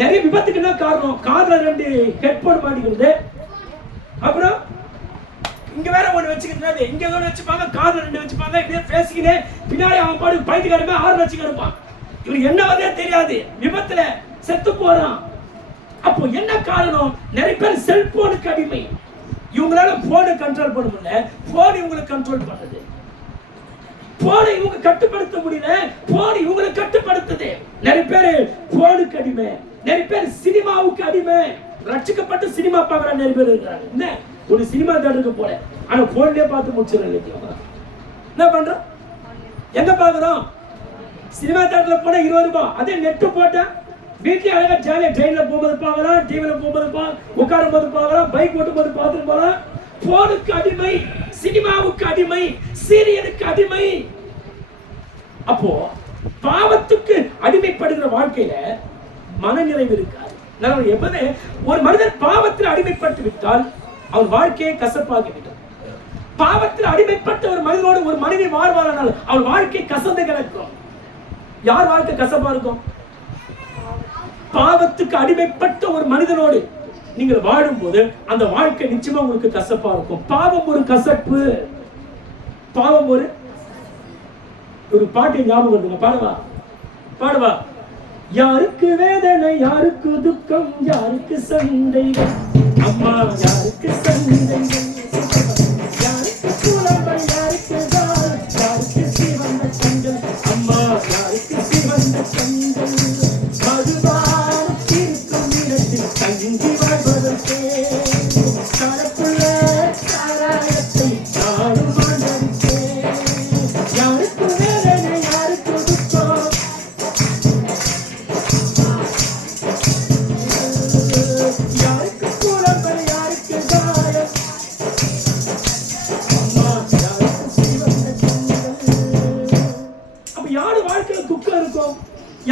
நிறைய விபத்துக்கு என்ன காரணம்? காதுல 2 ஹெட்போன் மாட்டிக்கிறது, அப்புறம் இங்க வேற ஒண்ணு வச்சுக்கிறது, இங்க ஒண்ணு வச்சுப்பாங்க, காதுல 2 வச்சுப்பாங்க, இப்படியே பேசிக்கினே பின்னாடி அவன் பாடு பைத்தியக்காரமே 6 வச்சுக்கிட்டு இருப்பான். இவனுக்கு என்ன வந்தே தெரியாது, விபத்துல செத்து போறான். அப்போ என்ன காரணம்? நிறைய பேர் செல்போனுக்கு அடிமை. இவங்களால போனை கண்ட்ரோல் பண்ண முடியல, போன் இவங்களுக்கு கண்ட்ரோல் பண்ணுது. போனை இவங்க கட்டுப்படுத்த முடியல, போன் இவங்களை கட்டுப்படுத்துது. நிறைய பேர் போனுக்கு அடிமை, நிறைய பேர் சினிமாவுக்கு அடிமை. ரட்சிக்கப்பட்டு சினிமா பார்க்குற நிறைய பேர் இருக்கிறாங்க. என்ன ஒரு சினிமா தேட்டருக்கு போல, ஆனா போன்லயே பார்த்து முடிச்சிடறோம். என்ன பண்றோம்? எங்க பாக்குறோம்? சினிமா தேட்டர்ல போனா 20 ரூபாய், அதே நெட் போட்டா வீட்டுல அழகா ஜாலியா ட்ரெயின்ல போகும்போது பார்க்கலாம், டிவில போகும்போது உட்காரும் போது பார்க்கலாம், பைக் ஓட்டும் போது பார்த்துட்டு போகலாம். போனுக்கு அடிமை, சினிமாவுக்கு அடிமை, சீரியலுக்கு அடிமை. அப்போ பாவத்துக்கு அடிமைப்படுகிற வாழ்க்கையில மனநிறைவு இருக்காது. எப்பவுமே ஒரு மனிதன் பாவத்தில் அடிமைப்பட்டு விட்டால் அவன் வாழ்க்கையை கசப்பாகிவிட்டான். பாவத்தில் அடிமைப்பட்ட ஒரு மனிதனோடு ஒரு மனிதனை வாழ்வானால் அவன் வாழ்க்கை கசந்து கிடக்கும். யார் வாழ்க்கை கசப்பா இருக்கும்? பாவத்துக்கு அடிமைப்பட்ட ஒரு மனிதனோடு நீங்கள் வாழும்போது அந்த வாழ்க்கை நிச்சயமா உங்களுக்கு கசப்பா இருக்கும். பாவம் ஒரு கசப்பு. பாவம் ஒரு பாட்டு ஞாபகம் வருதுங்க, பாடுவா பாடுவா. யாருக்கு வேதனை, யாருக்கு துக்கம், யாருக்கு சண்டைகள், அம்மா யாருக்கு சண்டைகள், யாருக்கு புலம்பல், யாருக்கு தாள், யாருக்கு சிவந்த கண்கள், அம்மா யாருக்கு சிவந்த கண்கள், மதுவான இருக்கும் இடத்தில் தங்கி வாழ்வதற்கே தனக்குள்ள சாராயத்தை நானும் வாழ்ந்தே. யாருக்கு வேதனை, யாருக்கு துக்கம், யாருக்கு புலம்பல், யாருக்கு தாயம், அம்மா யாருக்கு சிவந்த கண்கள். அப்ப யாரு வாழ்க்கையில துக்கம் இருக்கும்?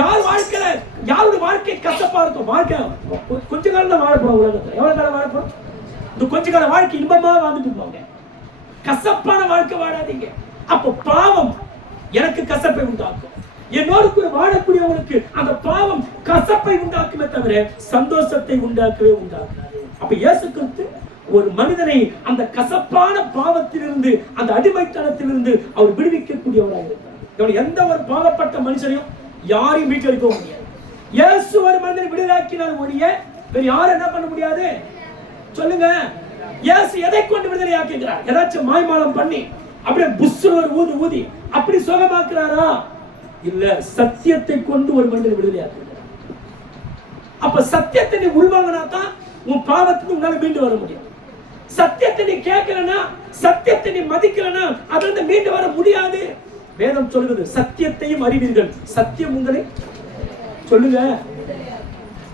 யார் வாழ்க்கையில யாருடைய வாழ்க்கை கசப்பா இருக்கும்? வாழ்க்கை கொஞ்ச காலம் தான் வாழ போறோம் உலகத்துல. எவ்வளவு காலம் வாழ போறோம்? இந்த கொஞ்ச கால வாழ்க்கை இன்பமா வாழ்ந்துட்டு போங்க, கசப்பான வாழ்க்கை வாழாதீங்க. அப்போ பாவம் எனக்கு கசப்பை உண்டாக்கும், என்னோடு கூட வாழக்கூடியவங்களுக்கு அந்த பாவம் கசப்பை உண்டாக்குமே தவிர சந்தோஷத்தை உண்டாக்கவே உண்டாக்காது. அப்ப இயேசு கிறிஸ்து ஒரு மனிதனை அந்த கசப்பான பாவத்திலிருந்து, அந்த அடிமைத்தனத்திலிருந்து அவர் விடுவிக்கக்கூடியவராக இருக்கிறார். எந்த ஒரு பாவப்பட்ட மனுஷனையும் யாரையும் வீட்டில் இருக்க முடியாது. இயேசு ஒரு மனிதனை விடுதலையாக்கினால் ஒழிய வேற யாரும் என்ன பண்ண முடியாது? சொல்லுங்க. இயேசு எதை கொண்டு விடுதலை ஆக்குகிறார்? ஏதாச்சும் மாய்மாலம் பண்ணி அப்படியே புஷ்ஷு ஒரு ஊதி அப்படி சுகமாக்குறாரா? இல்ல, சத்தியத்தை கொண்டு ஒரு மனிதனை விடுதலை ஆக்குகிறார். அப்ப சத்தியத்தை நீ உள்வாங்கினா தான் உன் பாவத்துக்கு உன்னால மீண்டு வர முடியும். சத்தியத்தை நீ கேட்கலனா, சத்தியத்தை நீ மதிக்கலனா அதுல இருந்து மீண்டு வர முடியாது. வேதம் சொல்லுகிறது, சத்தியத்தையும் அறிவீர்கள், சத்தியம் உங்களை சொல்லுங்க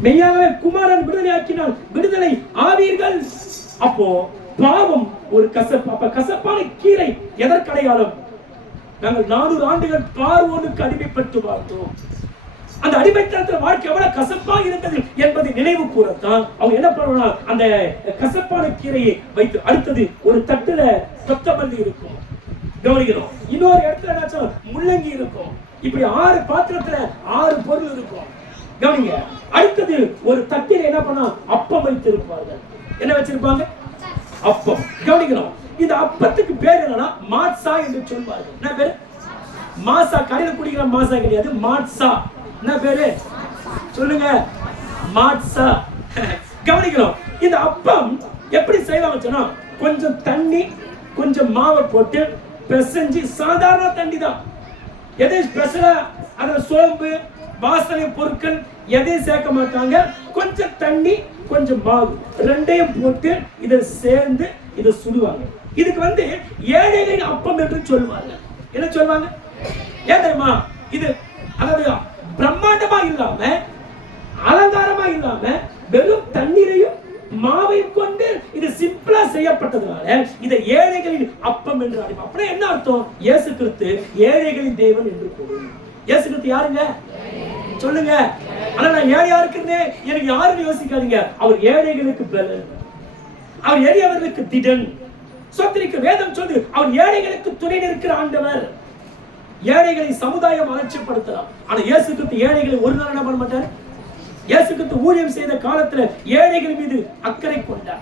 மெய்யாகவே குமாரன் விடுதலை ஆக்கினால் விடுதலை ஆவீர்கள். அப்போ பாவம் ஒரு கசப்பு. அப்ப கசப்பான கீரை எதற்கு அடையாளம்? நாங்கள் 400 ஆண்டுகள் பார்வோனுக்கு அடிமைப்பட்டு வாழ்ந்தோம். அந்த அடிமைத்தனத்தில் வாழ்க்கை எவ்வளவு கசப்பா இருந்தது என்பதை நினைவு கூறத்தான் அவங்க என்ன பண்ணுவாங்க, அந்த கசப்பான கீரையை வைத்து அடுத்தது ஒரு தட்டுல கொத்தமல்லி இருக்கும், கவனிக்கிறோம். இன்னொரு இடத்துல என்னாச்சும் முள்ளங்கி இருக்கும். இப்படி 6 பாத்திரத்துல 6 பொருள் இருக்கும், கவனிங்க. அடுத்தது ஒரு தட்டில் என்ன பண்ணா அப்பம் வைத்திருப்பார்கள். என்ன வச்சிருப்பாங்க? அப்பம். கவனிக்கிறோம். இந்த அப்பத்துக்கு பேர் என்னன்னா மாட்சா என்று சொல்வார்கள். என்ன பேரு? மாசா. கடையில் குடிக்கிற மாசா கிடையாது, மாட்சா. என்ன பேரு சொல்லுங்க? மாட்சா. கவனிக்கிறோம். இந்த அப்பம் எப்படி செய்வாங்க சொன்னா, கொஞ்சம் தண்ணி கொஞ்சம் மாவை போட்டு பிசைஞ்சு, சாதாரண தண்ணி தான், எதையும் ஸ்பெஷலா அதுல சோம்பு வாசனை பொருட்கள் எதையும் சேர்க்க மாட்டாங்க. கொஞ்சம் தண்ணி கொஞ்சம் மாவு ரெண்டையும் போட்டு இதை சேர்ந்து இதை சுடுவாங்க. இதுக்கு ஏழைகளின் அப்பம் என்று சொல்வாங்க. என்ன சொல்வாங்க? ஏன் தெரியுமா? இது அதாவது பிரம்மாண்டமா இல்லாம அலங்காரமா இல்லாம வெறும் தண்ணீரையும் மாவையும் கொண்டு இது சிம்பிளா செய்யப்பட்டதுனால இதை ஏழைகளின் அப்பம் என்று அழைப்பாங்க. அப்படியே என்ன அர்த்தம்? இயேசு கிறிஸ்து ஏழைகளின் தேவன் என்று பொருள். இயேசு கிறிஸ்து யாருங்க? சொல்லுங்க. ஆனா நான் ஏழையா இருக்குன்னு எனக்கு யாருன்னு யோசிக்காதீங்க. அவர் ஏழைகளுக்கு பலன், அவர் எளியவர்களுக்கு திடன். சொத்திரிக்க வேதம் சொல்லு, அவர் ஏழைகளுக்கு துணை நிற்கிற ஆண்டவர். ஏழைகளை சமுதாயம் அலட்சியப்படுத்தலாம். ஆனா இயேசு கிறிஸ்து ஏழைகளை ஒரு நாள் என்ன பண்ண மாட்டார்? இயேசு கிறிஸ்து ஊழியம் செய்த காலத்துல ஏழைகள் மீது அக்கறை கொண்டார்,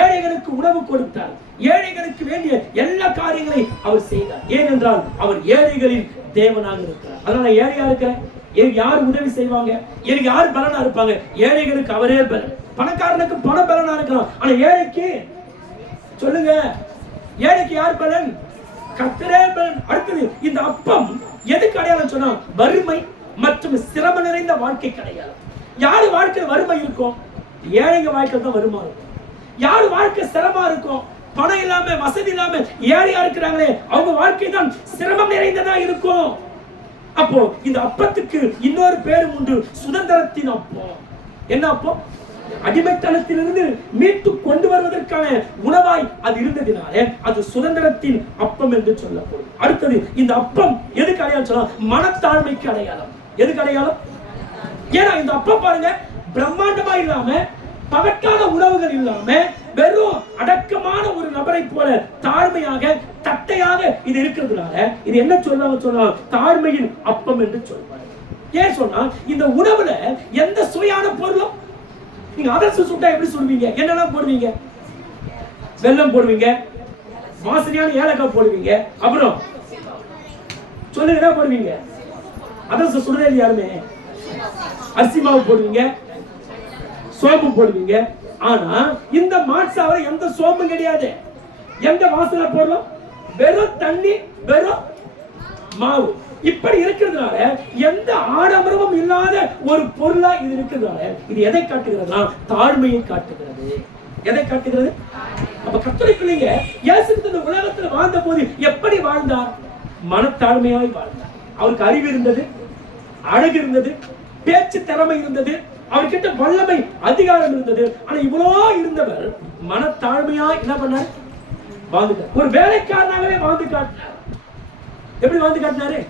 ஏழைகளுக்கு உணவு கொடுத்தார், ஏழைகளுக்கு வேண்டிய எல்லா காரியங்களையும் அவர் செய்தார். ஏனென்றால் அவர் ஏழைகளின் தேவனாக இருக்கிறார். அதனால ஏழையா இருக்கிறேன், எனக்கு யார் உதவி செய்வாங்க, எனக்கு யார் பலனா இருப்பாங்க? ஏழைகளுக்கு அவரே பலன். பணக்காரனுக்கு பண பலனா இருக்கலாம், ஆனா ஏழைக்கு சொல்லுங்க, ஏழைக்கு யார் பலன்? கர்த்தரே பலன். அடுத்தது இந்த அப்பம் எதுக்கு அடையாளம் சொன்னா? வறுமை மற்றும் சிரமம் நிறைந்த வாழ்க்கை அடையாளம். யாரு வாழ்க்கை வறுமை இருக்கும்? ஏழைங்க வாழ்க்கை தான் வருமா இருக்கும். யாரு வாழ்க்கை சிரமமா இருக்கும்? பணம் இல்லாம வசதி இல்லாம ஏழையா இருக்கிறாங்களே, அவங்க வாழ்க்கை தான் சிரமம் நிறைந்ததா இருக்கும். அப்போ இந்த அப்பத்துக்கு இன்னொரு பேரும் உண்டு, சுதந்திரத்தின் அப்பம். என்ன அப்பம்? அடிமைத்தனத்திலிருந்து மீட்டு கொண்டு வருவதற்கான உணவாய் அது இருந்ததினாலே அது சுதந்திரத்தின் அப்பம் என்று சொல்லப்படும். அடுத்தது இந்த அப்பம் எதுக்கு அடையாளம் சொன்னா? மனத்தாழ்மைக்கு அடையாளம். எதுக்கு அடையாளம்? ஏன்னா இந்த அப்பம் பாருங்க, பிரம்மாண்டமா இல்லாம, பகட்டான உணவுகள் இல்லாம, வெறும் அடக்கமான ஒரு நபரை போல தாழ்மையாக தட்டையாக இது இருக்கிறதுனால இது என்ன சொல்றாங்க சொன்னா? தாழ்மையின் அப்பம் என்று சொல்வாங்க. ஏன் சொன்னா இந்த உணவுல எந்த சுவையான பொருளும் நீங்க அதர்சம் சுட்டா எப்படி சொல்வீங்க? என்னெல்லாம் போடுவீங்க? வெல்லம் போடுவீங்க, வாசனையான ஏலக்காய் போடுவீங்க, அப்புறம் சொல்லுங்க என்ன போடுவீங்க? அதர்சம் சுடுறது யாருமே அரிசி மாவு போடுவீங்க, சோம்பு போடுவீங்க. ஆனா இந்த மாட்சாவை எந்த சோம்பும் கிடையாது, எந்த வாசனை பொருளும், வெறும் தண்ணி, வெறும் மாவு. இப்படி இருக்கிறதுனால எந்த ஆடம்பரமும் இல்லாத ஒரு பொருளா இது இருக்கிறதுனால இது எதை காட்டுகிறதுனா? தாழ்மையை காட்டுகிறது. எதை காட்டுகிறது? அப்ப கர்த்தருடைய பிள்ளைங்க இயேசு இந்த உலகத்துல வாழ்ந்த போது எப்படி வாழ்ந்தார்? மனத்தாழ்மையாய் வாழ்ந்தார். அவருக்கு அறிவு இருந்தது, அழகு இருந்தது, பேச்சு திறமை இருந்தது, அவர்கிட்ட வல்லமை அதிகாரம் இருந்தது. ஆனா இவ்வளோ இருந்தவர் மனத்தாழ்மையா என்ன பண்ணார்? வாழ்ந்துட்டார். ஒரு வேலைக்காரனாகவே வாழ்ந்து காட்டினார். எப்படி வாழ்ந்து காட்டினாரு?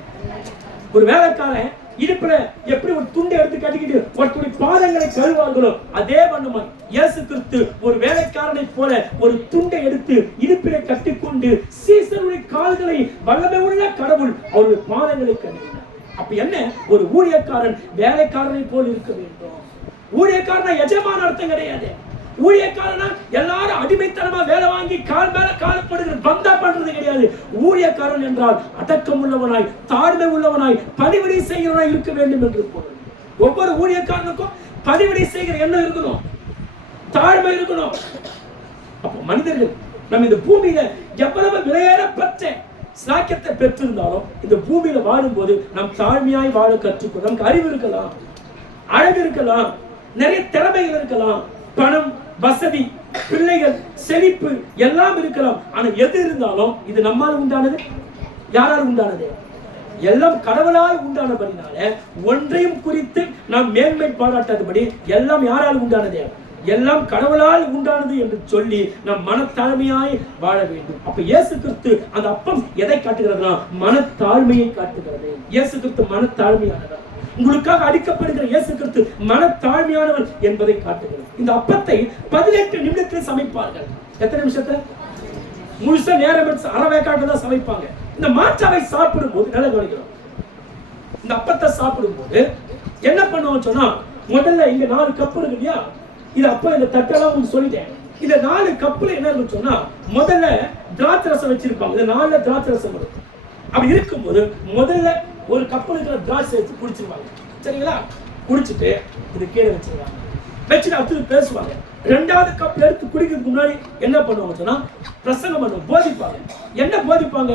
ஒரு வேலைக்காரன் இடுப்புல எப்படி ஒரு துண்டை எடுத்து கட்டிக்கிட்டு ஒருத்தருடைய பாதங்களை கழுவார்களோ அதே பண்ணுமா இயேசு கிறிஸ்து ஒரு வேலைக்காரனை போல ஒரு துண்டை எடுத்து இடுப்பிலே கட்டிக்கொண்டு சீசருடைய கால்களை வல்லமை உள்ள கடவுள் அவருடைய பாதங்களை கழுவினார். அப்ப என்ன? ஒரு ஊழியக்காரன் வேலைக்காரனை போல் இருக்க வேண்டும். ஊழியக்காரனா எஜமான அர்த்தம் கிடையாது. ஊழியக்காரனா எல்லாரும் அடிமைத்தனமா வேலை வாங்கி கால் மேல காலப்படுகிற பந்தா பண்றது கிடையாது. ஊழியக்காரன் என்றால் அடக்கம் உள்ளவனாய், தாழ்மை உள்ளவனாய், பணிவிடை செய்கிறவனாய் இருக்க வேண்டும் என்று பொருள். ஒவ்வொரு ஊழியக்காரனுக்கும் பணிவிடை செய்கிற எண்ணம் இருக்கணும், தாழ்மை இருக்கணும். அப்ப மனிதர்கள் நம்ம இந்த பூமியில எவ்வளவு விலையேறப்பட்ட சாக்கியத்தை பெற்றிருந்தாலும் இந்த பூமியில வாழும் போது நாம் தாழ்மையாய் வாழ கற்றுக்கொள்ள. நமக்கு அறிவு இருக்கலாம், அழகு இருக்கலாம், நிறைய திறமைகள் இருக்கலாம், பணம், வசதி, பிள்ளைகள், செழிப்பு எல்லாம் இருக்கலாம். ஆனா எது இருந்தாலும் இது நம்மால் உண்டானது, யாரால் உண்டானது? எல்லாம் கடவுளால் உண்டானபடினால ஒன்றையும் குறித்து நாம் மேன்மை பாராட்டாதபடி எல்லாம் யாரால் உண்டானது? எல்லாம் கடவுளால் உண்டானது என்று சொல்லி நாம் மனத்தாழ்மையாய் வாழ வேண்டும். அப்ப இயேசு கிறிஸ்து அந்த அப்பம் எதை காட்டுகிறதுனா? மனத்தாழ்மையை காட்டுகிறது. இயேசு கிறிஸ்து மனத்தாழ்மையானவர். உங்களுக்காக அடிக்கப்படுகிற இயேசு கிறிஸ்து மனத்தாழ்மையானவர் என்பதை காட்டுகிறது. இந்த அப்பத்தை 18 நிமிடத்தில் சமைப்பார்கள். எத்தனை நிமிஷத்தை? முழுசா நேரம் அறவேக்காட்டு தான் சமைப்பாங்க. இந்த மாற்றாவை சாப்பிடும் போது நல்ல கவனிக்கிறோம். இந்த அப்பத்தை சாப்பிடும் போது என்ன பண்ணுவோம் சொன்னா, முதல்ல இங்க 4 கப் இருக்கு இல்லையா? இது அப்ப இந்த தட்டெல்லாம் உங்களுக்கு சொல்லிட்டேன். இந்த 4 கப்புல என்ன இருக்கு சொன்னா, முதல்ல திராட்சை ரசம் வச்சிருப்பாங்க. இந்த 4 திராட்சை ரசம் இருக்கும். அப்படி இருக்கும்போது முதல்ல ஒரு கப்பல் இருக்கிற திராட்சை வச்சு குடிச்சிருவாங்க. சரிங்களா? குடிச்சிட்டு இது கீழே வச்சிருவாங்க. வச்சுட்டு அடுத்து பேசுவாங்க. 2வது கப் எடுத்து குடிக்கிறதுக்கு முன்னாடி என்ன பண்ணுவாங்க சொன்னா, பிரசங்கம் பண்ணுவாங்க, போதிப்பாங்க. என்ன போதிப்பாங்க?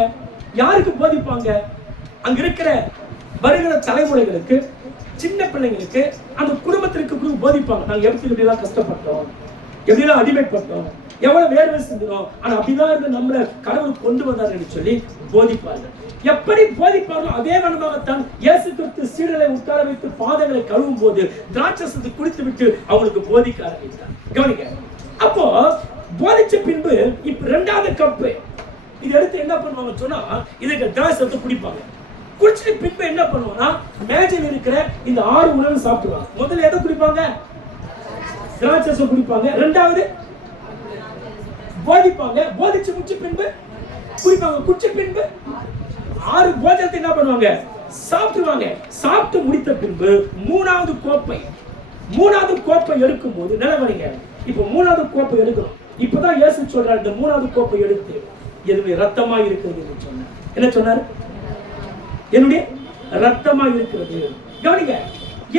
யாருக்கு போதிப்பாங்க? அங்க இருக்கிற வருகிற தலைமுறைகளுக்கு, சின்ன பிள்ளைங்களுக்கு, அந்த குடும்பத்திற்கு போதிப்பாங்க. நாங்க எப்படிலாம் கஷ்டப்பட்டோம், எப்படிலாம் அடிமைப்பட்டோம், எவ்வளவு வேர்வை செஞ்சோம், ஆனா அப்படிதான் இருந்து நம்மளை கடவுள் கொண்டு வந்தார் சொல்லி போதிப்பார்கள். எப்படி போதிப்பார்களோ அதே வண்ணமாகத்தான் இயேசு கிறிஸ்து சீடரை உட்கார வைத்து பாதங்களை கழுவும் போது திராட்சரசத்தை குடித்து விட்டு அவங்களுக்கு போதிக்க ஆரம்பித்தார். கவனிக்க. அப்போ போதிச்ச பின்பு இப்ப 2வது கப்பு இது எடுத்து என்ன பண்ணுவாங்க சொன்னா, இதுக்கு திராட்சரசத்தை குடிப்பாங்க. குடிச்சிட்டு பின்பு என்ன பண்ணுவாங்கன்னா, மேஜையில் இருக்கிற இந்த 6 உணவு சாப்பிடுவாங்க. முதல்ல எதை குடிப்பாங்க? திராட்சரசம் குடிப்பாங்க. 2வது போதிப்பாங்க. போதிச்சு குடிச்ச பின்பு குடிப்பாங்க. குடிச்ச பின்பு 6 போஜனத்தை என்ன பண்ணுவாங்க? சாப்பிடுவாங்க. சாப்பிட்டு முடித்த பின்பு மூணாவது கோப்பை எடுக்கும் போது நிலவரிங்க. இப்ப மூணாவது கோப்பை எடுக்கணும். இப்பதான் இயேசு சொல்றாரு, இந்த மூணாவது கோப்பை எடுத்து என்னுடைய ரத்தமா இருக்கிறது என்று சொன்னார். என்ன சொன்னாரு? என்னுடைய ரத்தமா இருக்கிறது. கவனிங்க,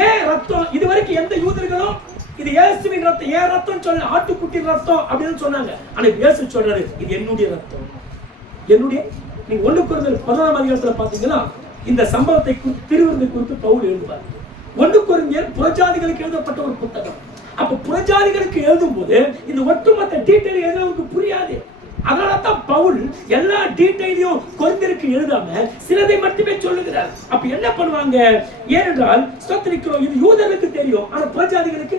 ஏன் ரத்தம்? இதுவரைக்கும் எந்த யூதர்களும் இது இயேசுவின் ரத்தம், ஏன் ரத்தம் சொல்ல, ஆட்டுக்குட்டி ரத்தம் அப்படின்னு சொன்னாங்க. ஆனா இயேசு சொல்றாரு, இது என்னுடைய ரத்தம். என்னுடைய, நீங்க 1 கொரிந்தியர் 11ஆம் அதிகாரத்துல பாத்தீங்கன்னா இந்த சம்பவத்தை திருவிருந்தை குறித்து பவுல் எழுதுவார். 1 கொரிந்தியர் புறஜாதிகளுக்கு எழுதப்பட்ட ஒரு புத்தகம். அப்ப புறஜாதிகளுக்கு எழுதும் போது இந்த ஒட்டுமொத்த டீட்டெயில் எழுதுறவங்களுக்கு புரியாது. அதனாலதான் பவுல் எல்லா டீட்டெயிலையும் கொரிந்தியருக்கு எழுதாம சிலதை மட்டுமே சொல்லுகிறார். அப்ப என்ன பண்ணுவாங்க? ஏனென்றால் ஸ்தோத்திரிக்கிறோம், இது யூதர்களுக்கு தெரியும், ஆனா புறஜாதிகளுக்கு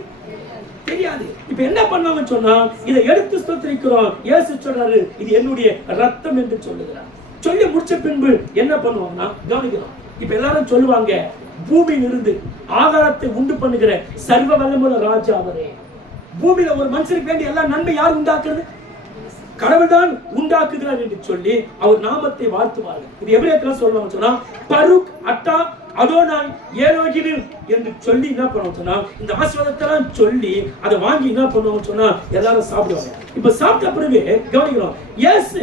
தெரியாது. இப்ப என்ன பண்ணுவாங்கன்னு சொன்னா, இதை எடுத்து ஸ்தோத்திரிக்கிறோம், இயேசு சொல்றாரு, இது என்னுடைய ரத்தம் என்று சொல்லுகிறார். சொல்லி முடிச்ச பின்பு என்ன பண்ணுவாங்கன்னா, கவனிக்கணும். இப்ப எல்லாரும் சொல்லுவாங்க, பூமியில் இருந்து ஆகாரத்தை உண்டு பண்ணுகிற சர்வ வல்லமுள்ள ராஜா அவரே. பூமியில ஒரு மனுஷனுக்கு வேண்டிய எல்லா நன்மை யார் உண்டாக்குறது? கடவுள் தான் உண்டாக்குகிறார் என்று சொல்லி அவர் நாமத்தை வாழ்த்துவார்கள். இது எபிரேயத்துல சொல்லுவாங்க சொன்னா, பருக் அட்டா அதோனாய் ஏலோகினு என்று சொல்லி என்ன பண்ணுவோம் சொன்னா, இந்த ஆசீர்வாதத்தெல்லாம் சொல்லி அதை வாங்கி என்ன பண்ணுவோம் சொன்னா எல்லாரும் சாப்பிடுவாங்க. இப்ப சாப்பிட்ட பிறகு கவனிக்கிறோம், இயேசு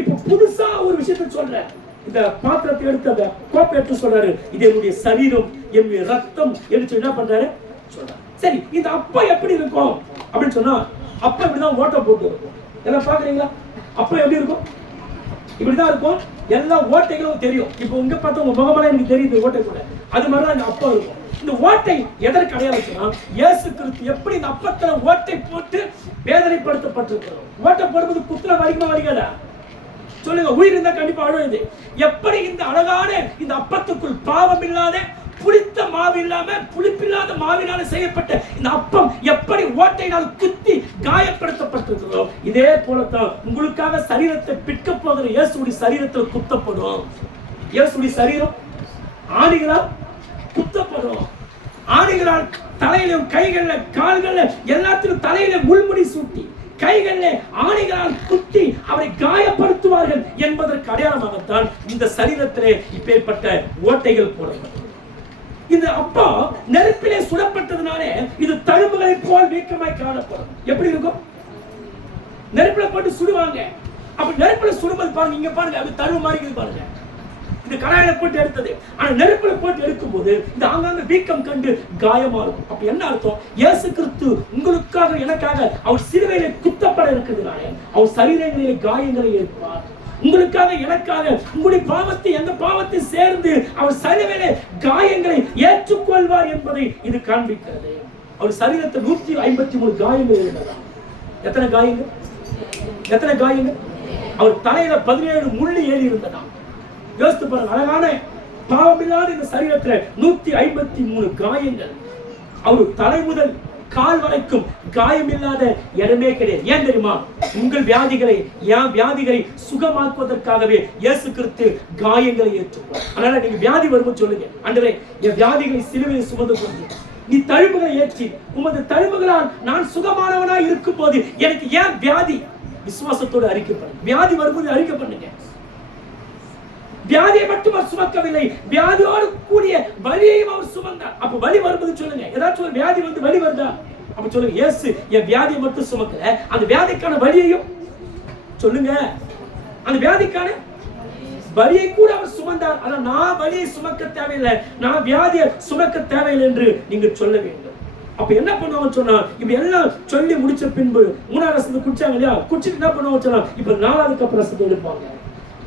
இப்ப புதுசா ஒரு விஷயத்தை சொல்றாரு. இந்த பாத்திரத்தை எடுத்து அந்த கோப்பை எடுத்து சொல்றாரு, இது என்னுடைய சரீரம், என்னுடைய ரத்தம் என்று சொல்லி என்ன பண்றாரு சொல்றாரு. சரி, இந்த அப்பம் எப்படி இருக்கும் அப்படின்னு சொன்னா, அப்பம் இப்படிதான் ஓட்டை போட்டு இருக்கும். எல்லாம் பாக்குறீங்களா? அப்பம் எப்படி இருக்கும்? இப்படிதான் இருக்கும். எல்லா ஓட்டைகளும் தெரியும். இப்போ உங்க பார்த்தா உங்க முகமெல்லாம் எனக்கு தெரியுது ஓட்டை கூட. அது மாதிரிதான் இந்த அப்பம் இருக்கும். இந்த ஓட்டை எதற்கு அடையாளம்? இயேசு கிறிஸ்து எப்படி இந்த அப்பத்துல ஓட்டை போட்டு வேதனைப்படுத்தப்பட்டிருக்கிறோம். ஓட்டை போடும்போது குத்துல வலிக்குமா வலிக்காதா? சொல்லுங்க. உயிர் இருந்தா கண்டிப்பா அழுது. எப்படி இந்த அழகான இந்த அப்பத்துக்குள் பாவம் இல்லாத, புளித்த மாவு இல்லாம, புளிப்பில்லாத மாவினால செய்யப்பட்ட இந்த அப்பம் எப்படி ஓட்டையினால் குத்தி காயப்படுத்தப்பட்டிருக்கிறதோ, இதே போலத்தான் உங்களுக்காக சரீரத்தை பிற்க போகிற இயேசுடைய சரீரத்தில் குத்தப்படும். இயேசுடைய சரீரம் ஆணிகளால் குத்தப்படும். ஆணிகளால் தலையிலும் கைகள்ல கால்கள்ல எல்லாத்திலும் தலையில முள்முடி சூட்டி கைகளிலே ஆணிகளால் குத்தி அவரை காயப்படுத்துவார்கள் என்பதற்கு அடையாளமாகத்தான் இந்த சரீரத்திலே இப்பேற்பட்ட ஓட்டைகள் போடப்பட்டது. இந்த அப்பா நெருப்பிலே சுடப்பட்டதுனாலே இது தழும்புகளை போல் வீக்கமாய் காணப்படும். எப்படி இருக்கும்? நெருப்பில போட்டு சுடுவாங்க. அப்ப நெருப்பில சுடும்போது பாருங்க, இங்க பாருங்க, அது தழும்பு மாதிரி இருக்கு பாருங்க. இந்த கடாயில போட்டு எடுத்தது, ஆனா நெருப்புல போட்டு எடுக்கும் போது இந்த ஆங்காங்க வீக்கம் கண்டு காயமா இருக்கும். அப்ப என்ன அர்த்தம்? இயேசு கிறிஸ்து உங்களுக்காக எனக்காக அவர் சிலுவையிலே குத்தப்பட இருக்கிறதுனால அவர் சரீரங்களிலே காயங்களை ஏற்பார். உங்களுக்காக எனக்காக உங்களுடைய பாவத்தை எந்த பாவத்தை சேர்ந்து அவர் சிலுவையிலே காயங்களை ஏற்றுக்கொள்வார் என்பதை இது காண்பிக்கிறது. அவர் சரீரத்தில் 153 காயங்கள் இருந்ததாம். எத்தனை காயங்கள்? எத்தனை காயங்கள்? அவர் தலையில 17 முள்ளு ஏறி இருந்ததாம். யோசித்து பாருங்க, அழகான பாவமில்லாத இந்த சரீரத்துல 153 காயங்கள். அவர் தலை முதல் கால் வரைக்கும் காயம் இல்லாத இடமே கிடையாது. ஏன் தெரியுமா? உங்கள் வியாதிகளை, என் வியாதிகளை சுகமாக்குவதற்காகவே இயேசு கிறிஸ்து காயங்களை ஏற்றுக்கொண்டார். அதனால நீங்க வியாதி வரும்போது சொல்லுங்க, ஆண்டவரே என் வியாதிகளை சிலுவையில் சுமந்து கொண்டு நீ தழும்புகளை ஏற்றி உமது தழும்புகளால் நான் சுகமானவனாய் இருக்கும் போது எனக்கு ஏன் வியாதி? விசுவாசத்தோடு அறிக்கை பண்ணுங்க. வியாதி வரும்போது அறிக்கை பண்ணுங்க. வியாதியை மட்டும் அவர் சுமக்கவில்லை, வியாதியோடு கூடிய வலியையும் அவர் சுமந்தார். அப்ப வலி வரும்போது சொல்லுங்க, ஏதாச்சும் ஒரு வியாதி வந்து வலி வருதா? அப்ப சொல்லுங்க, இயேசு என் வியாதியை மட்டும் சுமக்கல, அந்த வியாதிக்கான வலியையும் சொல்லுங்க. அந்த வியாதிக்கான வலியை கூட அவர் சுமந்தார். ஆனா நான் வலியை சுமக்க தேவையில்லை, நான் வியாதியை சுமக்க தேவையில்லை என்று நீங்க சொல்ல வேண்டும். அப்ப என்ன பண்ணுவாங்க சொன்னா, இப்ப எல்லாம் சொல்லி முடிச்ச பின்பு 3ஆவது ரசத்தை குடிச்சாங்க இல்லையா? குடிச்சிட்டு என்ன பண்ணுவாங்க சொன்னா, இப்ப 4வது கப் ரசத்தை எடுப்பாங்க.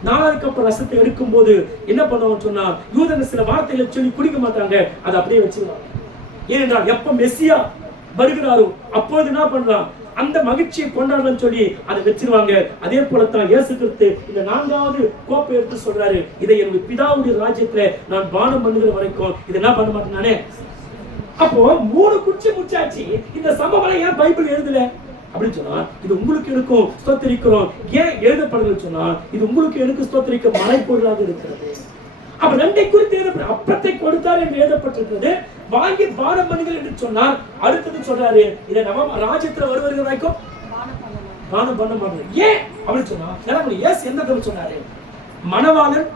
4வது கப் ரசத்தை எடுக்கும் போது என்ன பண்ணுவாங்க சொன்னா, யூதர்கள் சில வார்த்தைகளை சொல்லி குடிக்க மாட்டாங்க, அதை அப்படியே வச்சிருவாங்க. ஏனென்றால் எப்ப மெசியா வருகிறாரோ அப்போது என்ன பண்ணலாம், அந்த மகிழ்ச்சியை கொண்டாடலாம் சொல்லி அதை வச்சிருவாங்க. அதே போலத்தான் இயேசு கிறிஸ்து இந்த 4வது கோப்பை எடுத்து சொல்றாரு, இதை என்னுடைய பிதாவுடைய ராஜ்யத்துல நான் பானம் பண்ணுகிற வரைக்கும் இதை என்ன பண்ண மாட்டேன் நானே. அப்போ 3 குச்சி முச்சாச்சு. இந்த சம்பவம் ஏன் பைபிள் எழுதல அப்படின்னு சொன்னா, இது உங்களுக்கு எனக்கும் ஸ்தோத்திரிக்கிறோம். ஏன் எழுதப்படுதுன்னு சொன்னா, இது உங்களுக்கு எனக்கு ஸ்தோத்திரிக்க மறைப்பொருளாக இருக்கிறது. அப்ப 2 குறித்து அப்பத்தை கொடுத்தார் என்று எழுதப்பட்டிருக்கிறது. வாங்கி பானம் பண்ணுங்கள் என்று சொன்னார். அடுத்தது சொல்றாரு, இதை நம்ம ராஜ்யத்துல வருவர்கள் வரைக்கும் பானம் பண்ண மாட்டோம். ஏன் அப்படின்னு சொன்னா, இயேசு என்ன சொன்னாரு? மணவாளன்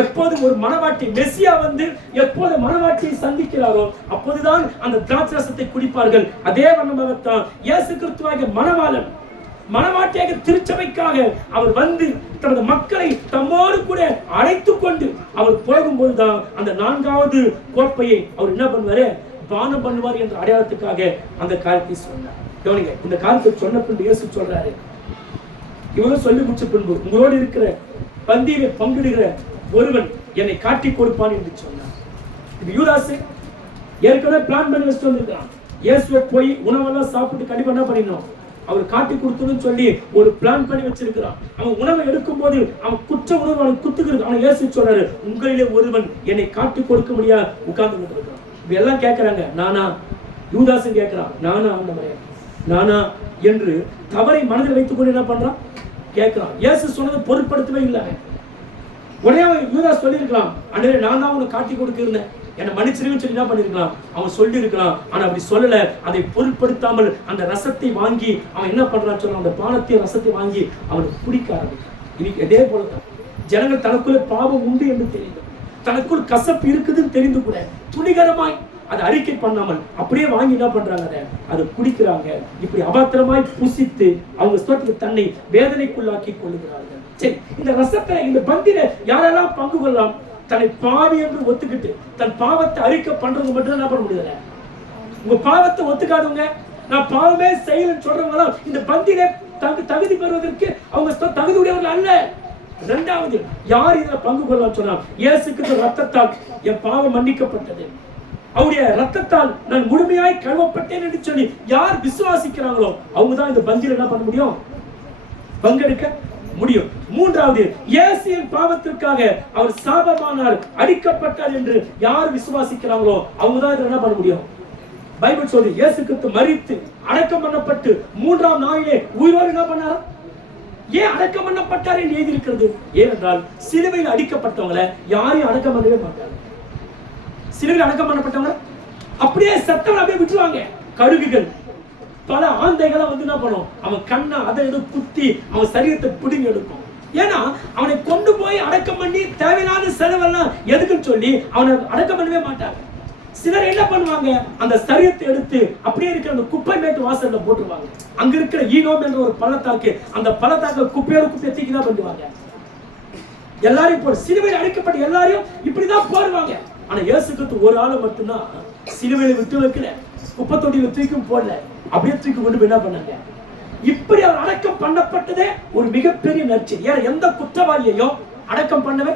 எப்போது ஒரு மணவாட்டி மெசியா வந்து எப்போது மணவாட்டியை சந்திக்கிறாரோ அப்போதுதான் அந்த திராட்சரசத்தை குடிப்பார்கள். அதே வண்ணமாகத்தான் இயேசு கிறிஸ்துவாகிய மணவாளன் மணவாட்டியாக திருச்சபைக்காக அவர் வந்து தனது மக்களை தம்மோடு கூட அழைத்துக் கொண்டு அவர் போகும்போதுதான் அந்த 4வது கோப்பையை அவர் என்ன பண்ணுவாரு, பானம் பண்ணுவார் என்ற அடையாளத்துக்காக அந்த காரியத்தை சொன்னார். கவனிங்க, இந்த காரியத்தை சொன்ன பின்பு இயேசு சொல்றாரு, இவங்க சொல்லி முடிச்ச பின்பு உங்களோடு இருக்கிற பந்தியிலே பங்கிடுகிற ஒருவன் என்னை காட்டி கொடுப்பான் என்று சொன்னார். இது யூதாசு ஏற்கனவே பிளான் பண்ணி வச்சுட்டு வந்திருக்கான். இயேசுவை போய் உணவெல்லாம் சாப்பிட்டு கண்டிப்பா என்ன பண்ணிடணும், அவர் காட்டி கொடுத்ததுன்னு சொல்லி ஒரு பிளான் பண்ணி வச்சிருக்கிறான். அவன் உணவை எடுக்கும் போது அவன் குற்ற உணர்வு அவனுக்கு குத்துக்கிறது. அவன் இயேசு சொல்றாரு, உங்களிலே ஒருவன் என்னை காட்டி கொடுக்க முடியாது உட்கார்ந்து கொண்டிருக்கிறான். இப்ப எல்லாம் கேட்கறாங்க, நானா? யூதாசன் கேட்கிறான், நானா ஆண்டவரே, நானா என்று தவறை மனதில் வைத்துக் கொண்டு என்ன பண்றான், கேட்கிறான். இயேசு சொன்னது பொருட்படுத்தவே இல்லை. உடனே அவன் யூதாஸ் சொல்லியிருக்கலாம், அண்டவரே நான் தான் உனக்கு காட்டி கொடுக்க இருந்தேன், என்னை மன்னிச்சிருன்னு சொல்லி என்ன பண்ணிருக்கலாம், அவன் சொல்லி இருக்கலாம். ஆனா அப்படி சொல்லல. அதை பொருட்படுத்தாமல் அந்த ரசத்தை வாங்கி அவன் என்ன பண்றான்னு சொன்னா, அந்த பானத்தையும் ரசத்தை வாங்கி அவனுக்கு குடிக்க ஆரம்பிக்கிறான். இன்னைக்கு இதே போலதான் ஜனங்கள் தனக்குள்ள பாவம் உண்டு என்று தெரிந்து, தனக்குள் கசப்பு இருக்குதுன்னு தெரிந்து கூட துணிகரமாய் அதை அறிக்கை பண்ணாமல் அப்படியே வாங்கி என்ன பண்றாங்க, அதை குடிக்கிறாங்க. இப்படி அபாத்திரமாய் புசித்து அவங்க ஸ்தோத்திரத்துக்கு தன்னை வேதனைக்குள்ளாக்கி கொள்ளுகிறார்கள். சரி, இந்த ரசத்தை இந்த பந்தியில யாரெல்லாம் பங்கு கொள்ளலாம்? தன்னை பாவி என்று ஒத்துக்கிட்டு தன் பாவத்தை அறிக்கை பண்றது மட்டும் என்ன பண்ண முடியல. உங்க பாவத்தை ஒத்துக்காதவங்க, நான் பாவமே செய்யலன்னு சொல்றவங்க இந்த பந்தியில தகுதி பெறுவதற்கு அவங்க தகுதி உடையவர்கள் அல்ல. 2வது, யார் இதுல பங்கு கொள்ளலாம் சொன்னா, இயேசு கிறிஸ்து ரத்தத்தால் என் பாவம் மன்னிக்கப்பட்டது, அவருடைய ரத்தத்தால் நான் முழுமையாய் கழுவப்பட்டேன் என்று சொல்லி யார் விசுவாசிக்கிறாங்களோ அவங்க தான் இந்த பந்தியில என்ன பண்ண முடியும், பங்கெடுக்க முடியும். 3வது, இயேசுவின் பாவத்திற்காக அவர் சாபமானார், அடிக்கப்பட்டார் என்று யார் விசுவாசிக்கிறாங்களோ அவங்க தான் இதை என்ன பண்ண முடியும். பைபிள் சொல்லி இயேசு கிறிஸ்து மரித்து அடக்கம் பண்ணப்பட்டு 3ஆம் நாளிலே உயிரோடு என்ன பண்ணார். ஏன் அடக்கம் பண்ணப்பட்டார் என்று எழுதியிருக்கிறது? ஏனென்றால் சிலுவையில் அடிக்கப்பட்டவங்களை யாரையும் அடக்கம் பண்ணவே மாட்டாங்க. சிலுவையில் அடக்கம் பண்ணப்பட்டவங்க அப்படியே சத்தம் அப்படியே விட்டுருவாங்க. கழுகுகள் பல ஆந்தைகளை வந்து என்ன பண்ணும், அவன் கண்ணை அதை எது குத்தி அவன் சரீரத்தை பிடுங்கி எடுக்கும். ஏன்னா அவனை கொண்டு போய் அடக்கம் பண்ணி தேவையில்லாத செலவெல்லாம் எதுக்குன்னு சொல்லி அவனை அடக்கம் பண்ணவே மாட்டாங்க. சிலர் என்ன பண்ணுவாங்க, அந்த சரீரத்தை எடுத்து அப்படியே இருக்கிற அந்த குப்பை மேட்டு வாசல்ல போட்டுருவாங்க. அங்க இருக்கிற ஈனோம் என்ற ஒரு பள்ளத்தாக்கு, அந்த பள்ளத்தாக்கு குப்பையோட குப்பையை தூக்கி தான் பண்ணுவாங்க. எல்லாரையும் போடு, சிலுவையில் அடைக்கப்பட்ட எல்லாரையும் இப்படிதான் போடுவாங்க. ஆனா இயேசு கிறிஸ்து ஒரு ஆளை மட்டும்தான் சிலுவையில விட்டு வைக்கல, குப்பை தொட்டியில தூக்கும் போடல, அப்படியே தூக்கி கொண்டு போய் என்ன பண்ணாங்க. இப்படி அவர் அடக்கம் பண்ணப்பட்டதே ஒரு மிகப்பெரிய நற்செய்தி. ஏன்னா எந்த குற்றவாளியையும் அடக்கம் பண்ணவே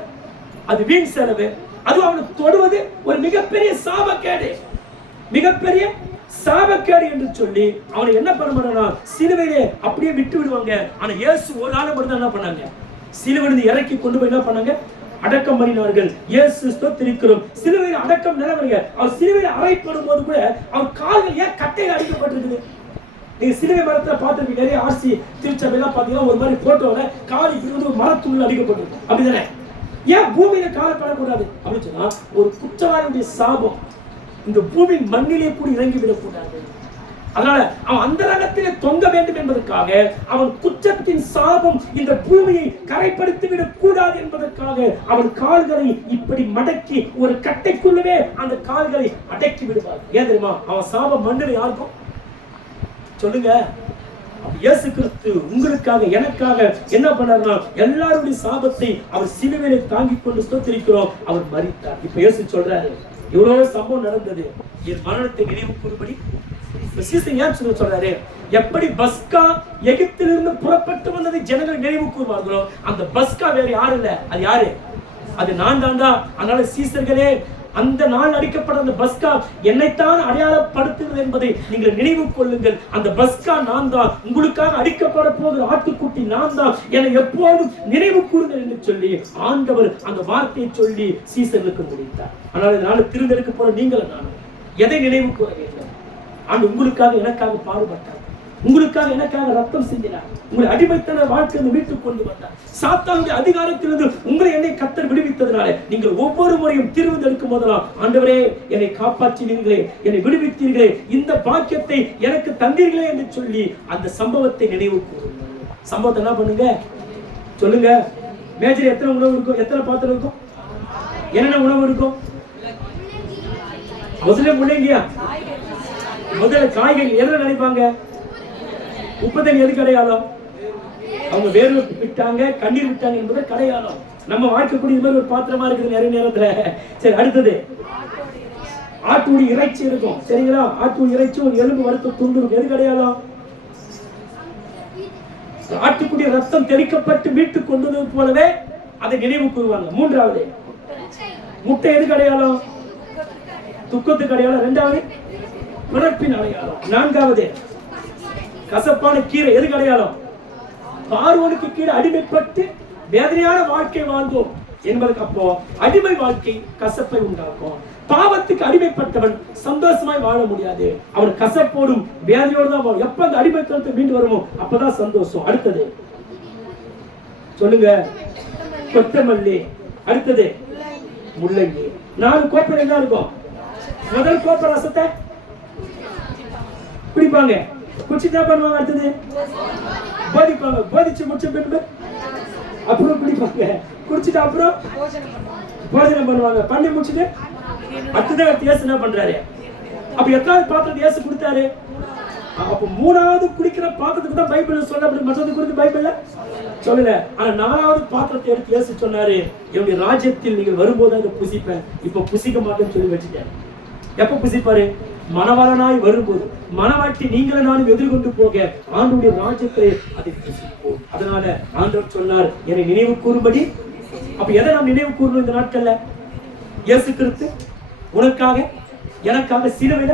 அது வீண் செலவு, அது அவனுக்கு தொடுவது ஒரு மிகப்பெரிய சாபக்கேடு, மிகப்பெரிய சாபக்கேடு என்று சொல்லி அவனை என்ன பண்ண மாட்டானா, சிலுவையிலே அப்படியே விட்டு விடுவாங்க. ஆனா இயேசு ஒரு ஆளை மட்டும் தான் என்ன பண்ணாங்க, சிலுவையிலிருந்து இறக்கி கொண்டு போய் என்ன பண்ணாங்க, அடக்கம் பண்ணினார்கள். இயேசு ஸ்தோத்திரிக்கிறோம். சிலுவையில் அடக்கம் நிலவரிங்க. அவர் சிலுவையில் அறைப்படும் போது கூட அவர் கால்கள் ஏன் கட்டையில் அடிக்கப்பட்டிருக்குது? நீங்க சிலுவை மரத்துல பார்த்துருப்பீங்க, நிறைய ஆர்சி திருச்சபையெல்லாம் பார்த்தீங்கன்னா ஒரு மாதிரி போட்டோல கால் இப்படி வந்து மரத்துள்ள அடிக்கப்பட்டிருக்கும், அப்படிதானே? ஏன் பூமியில காலப்படக்கூடாது அப்படின்னு சொன்னா, ஒரு குற்றவாளியுடைய சாபம் இந்த பூமியின் மண்ணிலே கூட இறங்கி விடக்கூடாது. அதனால அவன் அந்த ரகத்திலே தொங்க வேண்டும் என்பதற்காக, அவன் குற்றத்தின் சாபம் இந்த பூமியை கரைப்படுத்தி விடக் கூடாது என்பதற்காக அவன் கால்களை இப்படி மடக்கி ஒரு கட்டைக்குள்ளவே அந்த கால்களை அடக்கி விடுவார். ஏன் தெரியுமா? அவன் சாபம் மண்ணில் யாருக்கும் சொல்லுங்க. இயேசு கிறிஸ்து உங்களுக்காக எனக்காக என்ன பண்ணார்னா, எல்லாருடைய சாபத்தை அவர் சிலுவையிலே தாங்கிக் கொண்டு ஸ்தோத்திரிக்கிறோம், அவர் மரித்தார். இப்ப இயேசு சொல்றாரு, இவ்வளவு சம்பவம் நடந்தது, என் மரணத்தை நினைவு கூறும்படி சொல்றாரு. எப்படி பஸ்கா எகிப்திலிருந்து புறப்பட்டு வந்ததை ஜனங்கள் நினைவு கூறுவார்களோ, அந்த பஸ்கா வேற யாரு இல்ல, அது யாரு? அது நான் தான்டா. அதனால சீசர்களே, அந்த நாள் அடிக்கப்பட்ட அந்த பஸ்கா என்னைத்தான் அடையாளப்படுத்துகிறது என்பதை நீங்கள் நினைவு கொள்ளுங்கள். அந்த பஸ்கா நான் தான், உங்களுக்காக அடிக்கப்பட போகிற ஆட்டுக்குட்டி நான் தான், என்னை எப்போதும் நினைவு கூறுங்கள் என்று சொல்லி ஆண்டவர் அந்த வார்த்தையை சொல்லி சீசர்களுக்கு முடித்தார். ஆனால் இதனால திருந்தெடுக்க போற நீங்களும் நானும் எதை நினைவு கூற வேண்டும்? ஆண்டு உங்களுக்காக எனக்காக பாடுபட்டார், உங்களுக்காக எனக்காக ரத்தம் சிந்தினார், உங்களை அடிமைத்தன வாழ்க்கையை மீட்டுக் கொண்டு வந்தார். சாத்தானுடைய அதிகாரத்திலிருந்து உங்களை என்னை கர்த்தர் விடுவித்ததனால நீங்கள் ஒவ்வொரு முறையும் திருவெடுக்கும் போதெல்லாம், ஆண்டவரே என்னை காப்பாற்றினீர்களே, என்னை விடுவித்தீர்களே, இந்த பாக்கியத்தை எனக்கு தந்தீர்களே என்று சொல்லி அந்த சம்பவத்தை நினைவு கூறுங்கள். சம்பவத்தை என்ன பண்ணுங்க சொல்லுங்க. மேஜர் எத்தனை உணவு இருக்கும், எத்தனை பாத்திரம் இருக்கும்? என்னென்ன உணவு இருக்கும்? முதல்ல முள்ளங்கியா, முதல்ல காய்கறி. எதுல நினைப்பாங்க? உப்பு தண்ணி எதுக்கு அடையாளம்? அவங்க வேர்வை விட்டாங்க, கண்ணீர் விட்டாங்க என்பது அடையாளம். நம்ம வாழ்க்கை இது மாதிரி ஒரு பாத்திரமா இருக்குது நிறைய நேரத்துல. சரி, அடுத்தது ஆட்டுடி இறைச்சி இருக்கும். சரிங்களா? ஆட்டுடி இறைச்சி ஒரு எலும்பு வறுத்த துண்டு இருக்கும். எதுக்கு அடையாளம்? ஆட்டுக்குடி ரத்தம் தெளிக்கப்பட்டு வீட்டுக்கு கொண்டு வந்தது போலவே அதை நினைவு கூறுவாங்க. மூன்றாவது முட்டை எதுக்கு அடையாளம்? துக்கத்துக்கு அடையாளம். இரண்டாவது பிறப்பின் அடையாளம். நான்காவது கசப்பான கீரை எதுக்கு அடையாளம்? பார்வோனுக்கு கீழே அடிமைப்பட்டு வேதனையான வாழ்க்கை வாழ்ந்தோம் என்பதற்கு. அப்போ அடிமை வாழ்க்கை கசப்பை உண்டாக்கும். பாவத்துக்கு அடிமைப்பட்டவன் சந்தோஷமாய் வாழ முடியாது. அவன் கசப்போடும் வேதனையோடு தான் வாழும். எப்ப அந்த அடிமைத்தனத்தை மீண்டு வருமோ அப்பதான் சந்தோஷம். அடுத்தது சொல்லுங்க, கொத்தமல்லி. அடுத்தது முள்ளங்கி. 4 கோப்பை என்ன இருக்கும்? முதல் கோப்பை ரசத்தை குடிப்பாங்க, குடிச்சுட்டு என்ன பண்ணுவாங்க? அடுத்தது போதிப்பாங்க, போதிச்சு முடிச்ச பின்பு அப்புறம் குடிப்பாங்க, குடிச்சிட்டு அப்புறம் போஜனம் பண்ணுவாங்க. பண்ணி முடிச்சுட்டு அடுத்தது இயேசு என்ன பண்றாரு? அப்ப எத்தனாவது பாத்திரத்தை இயேசு கொடுத்தாரு? அப்ப 3வது குடிக்கிற பாத்திரத்துக்கு தான் பைபிள் சொல்ல, அப்படி மற்றது குறித்து பைபிள்ல சொல்லல. ஆனா 4வது பாத்திரத்தை எடுத்து இயேசு சொன்னாரு, என்னுடைய ராஜ்யத்தில் நீங்கள் வரும்போது அதை புசிப்பேன், இப்ப புசிக்க மாட்டேன்னு சொல்லி வச்சுட்டேன். எப்ப புசிப்பாரு? மணவாளனாய் வரும்போது. மணவாட்டி நீங்களும் நானும் எதிர்கொண்டு போக ஆண்டவருடைய ராஜ்யத்தை அதை புசிப்போம். அதனால ஆண்டவர் சொன்னார், என்னை நினைவு கூறும்படி. அப்ப எதை நாம் நினைவு கூறணும் இந்த நாட்கள்ல? இயேசு கிறிஸ்து உனக்காக எனக்காக சிலுவையில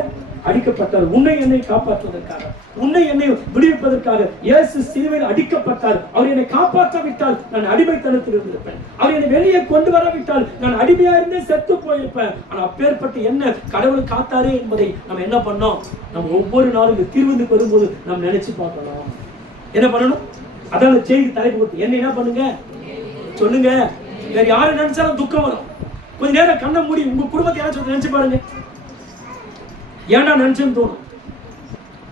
அடிக்கப்பட்டார். உன்னை என்னை காப்பாற்றுவதற்காக, உன்னை என்னை விடுவிப்பதற்காக இயேசு சிலுவையில் அடிக்கப்பட்டார். அவர் என்னை காப்பாற்றாவிட்டால் நான் அடிமைத்தனத்தில் இருந்திருப்பேன். அவர் என்னை வெளியே கொண்டு வராவிட்டால் நான் அடிமையா இருந்தே செத்து போயிருப்பேன். ஆனா அப்பேற்பட்ட என்ன கடவுள் காத்தாரே என்பதை நம்ம என்ன பண்ணோம்? நம்ம ஒவ்வொரு நாளும் தீர்வுக்கு வரும்போது நம்ம நினைச்சு பார்க்கணும். என்ன பண்ணணும்? அதான் செய்தி தலைப்பு கொடுத்து என்ன என்ன பண்ணுங்க சொல்லுங்க. வேற யாரு நினைச்சாலும் துக்கம் வரும். கொஞ்ச நேரம் கண்ணை மூடி உங்க குடும்பத்தை யாராச்சும் நினைச்சு பாருங்க. ஏன்டா நினைச்சுன்னு தோணும்.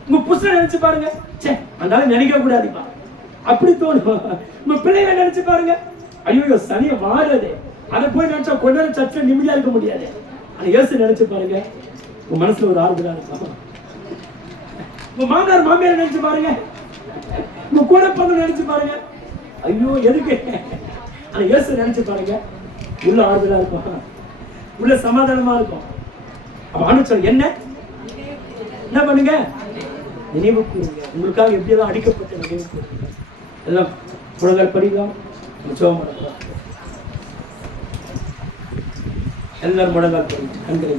உங்க புருஷனை நினைச்சு பாருங்க, சே அந்த நினைக்க கூடாதுப்பா அப்படி தோணும். உங்க பிள்ளைகளை நினைச்சு பாருங்க, ஐயோ சனிய வாடுறது, அதை போய் நினைச்சா கொஞ்ச நேரம் சற்று நிம்மதியா இருக்க முடியாது. ஆனா இயேசு நினைச்சு பாருங்க, உங்க மனசுல ஒரு ஆறுதலா இருக்கும். உங்க மாமனார் மாமியார் நினைச்சு பாருங்க, உங்க கூட பொண்ணு நினைச்சு பாருங்க, ஐயோ எதுக்கு. ஆனா இயேசு நினைச்சு பாருங்க, உள்ள ஆறுதலா இருக்கும், உள்ள சமாதானமா இருக்கும். அப்ப என்ன பண்ணுங்க? நினைவு கூறுங்க. உங்களுக்காக எப்படியெல்லாம் அடிக்கப்பட்ட நினைவு கூறுங்க. எல்லாம் புலங்கள் படிக்கலாம், எல்லாரும் முழங்கால் படி கண்களை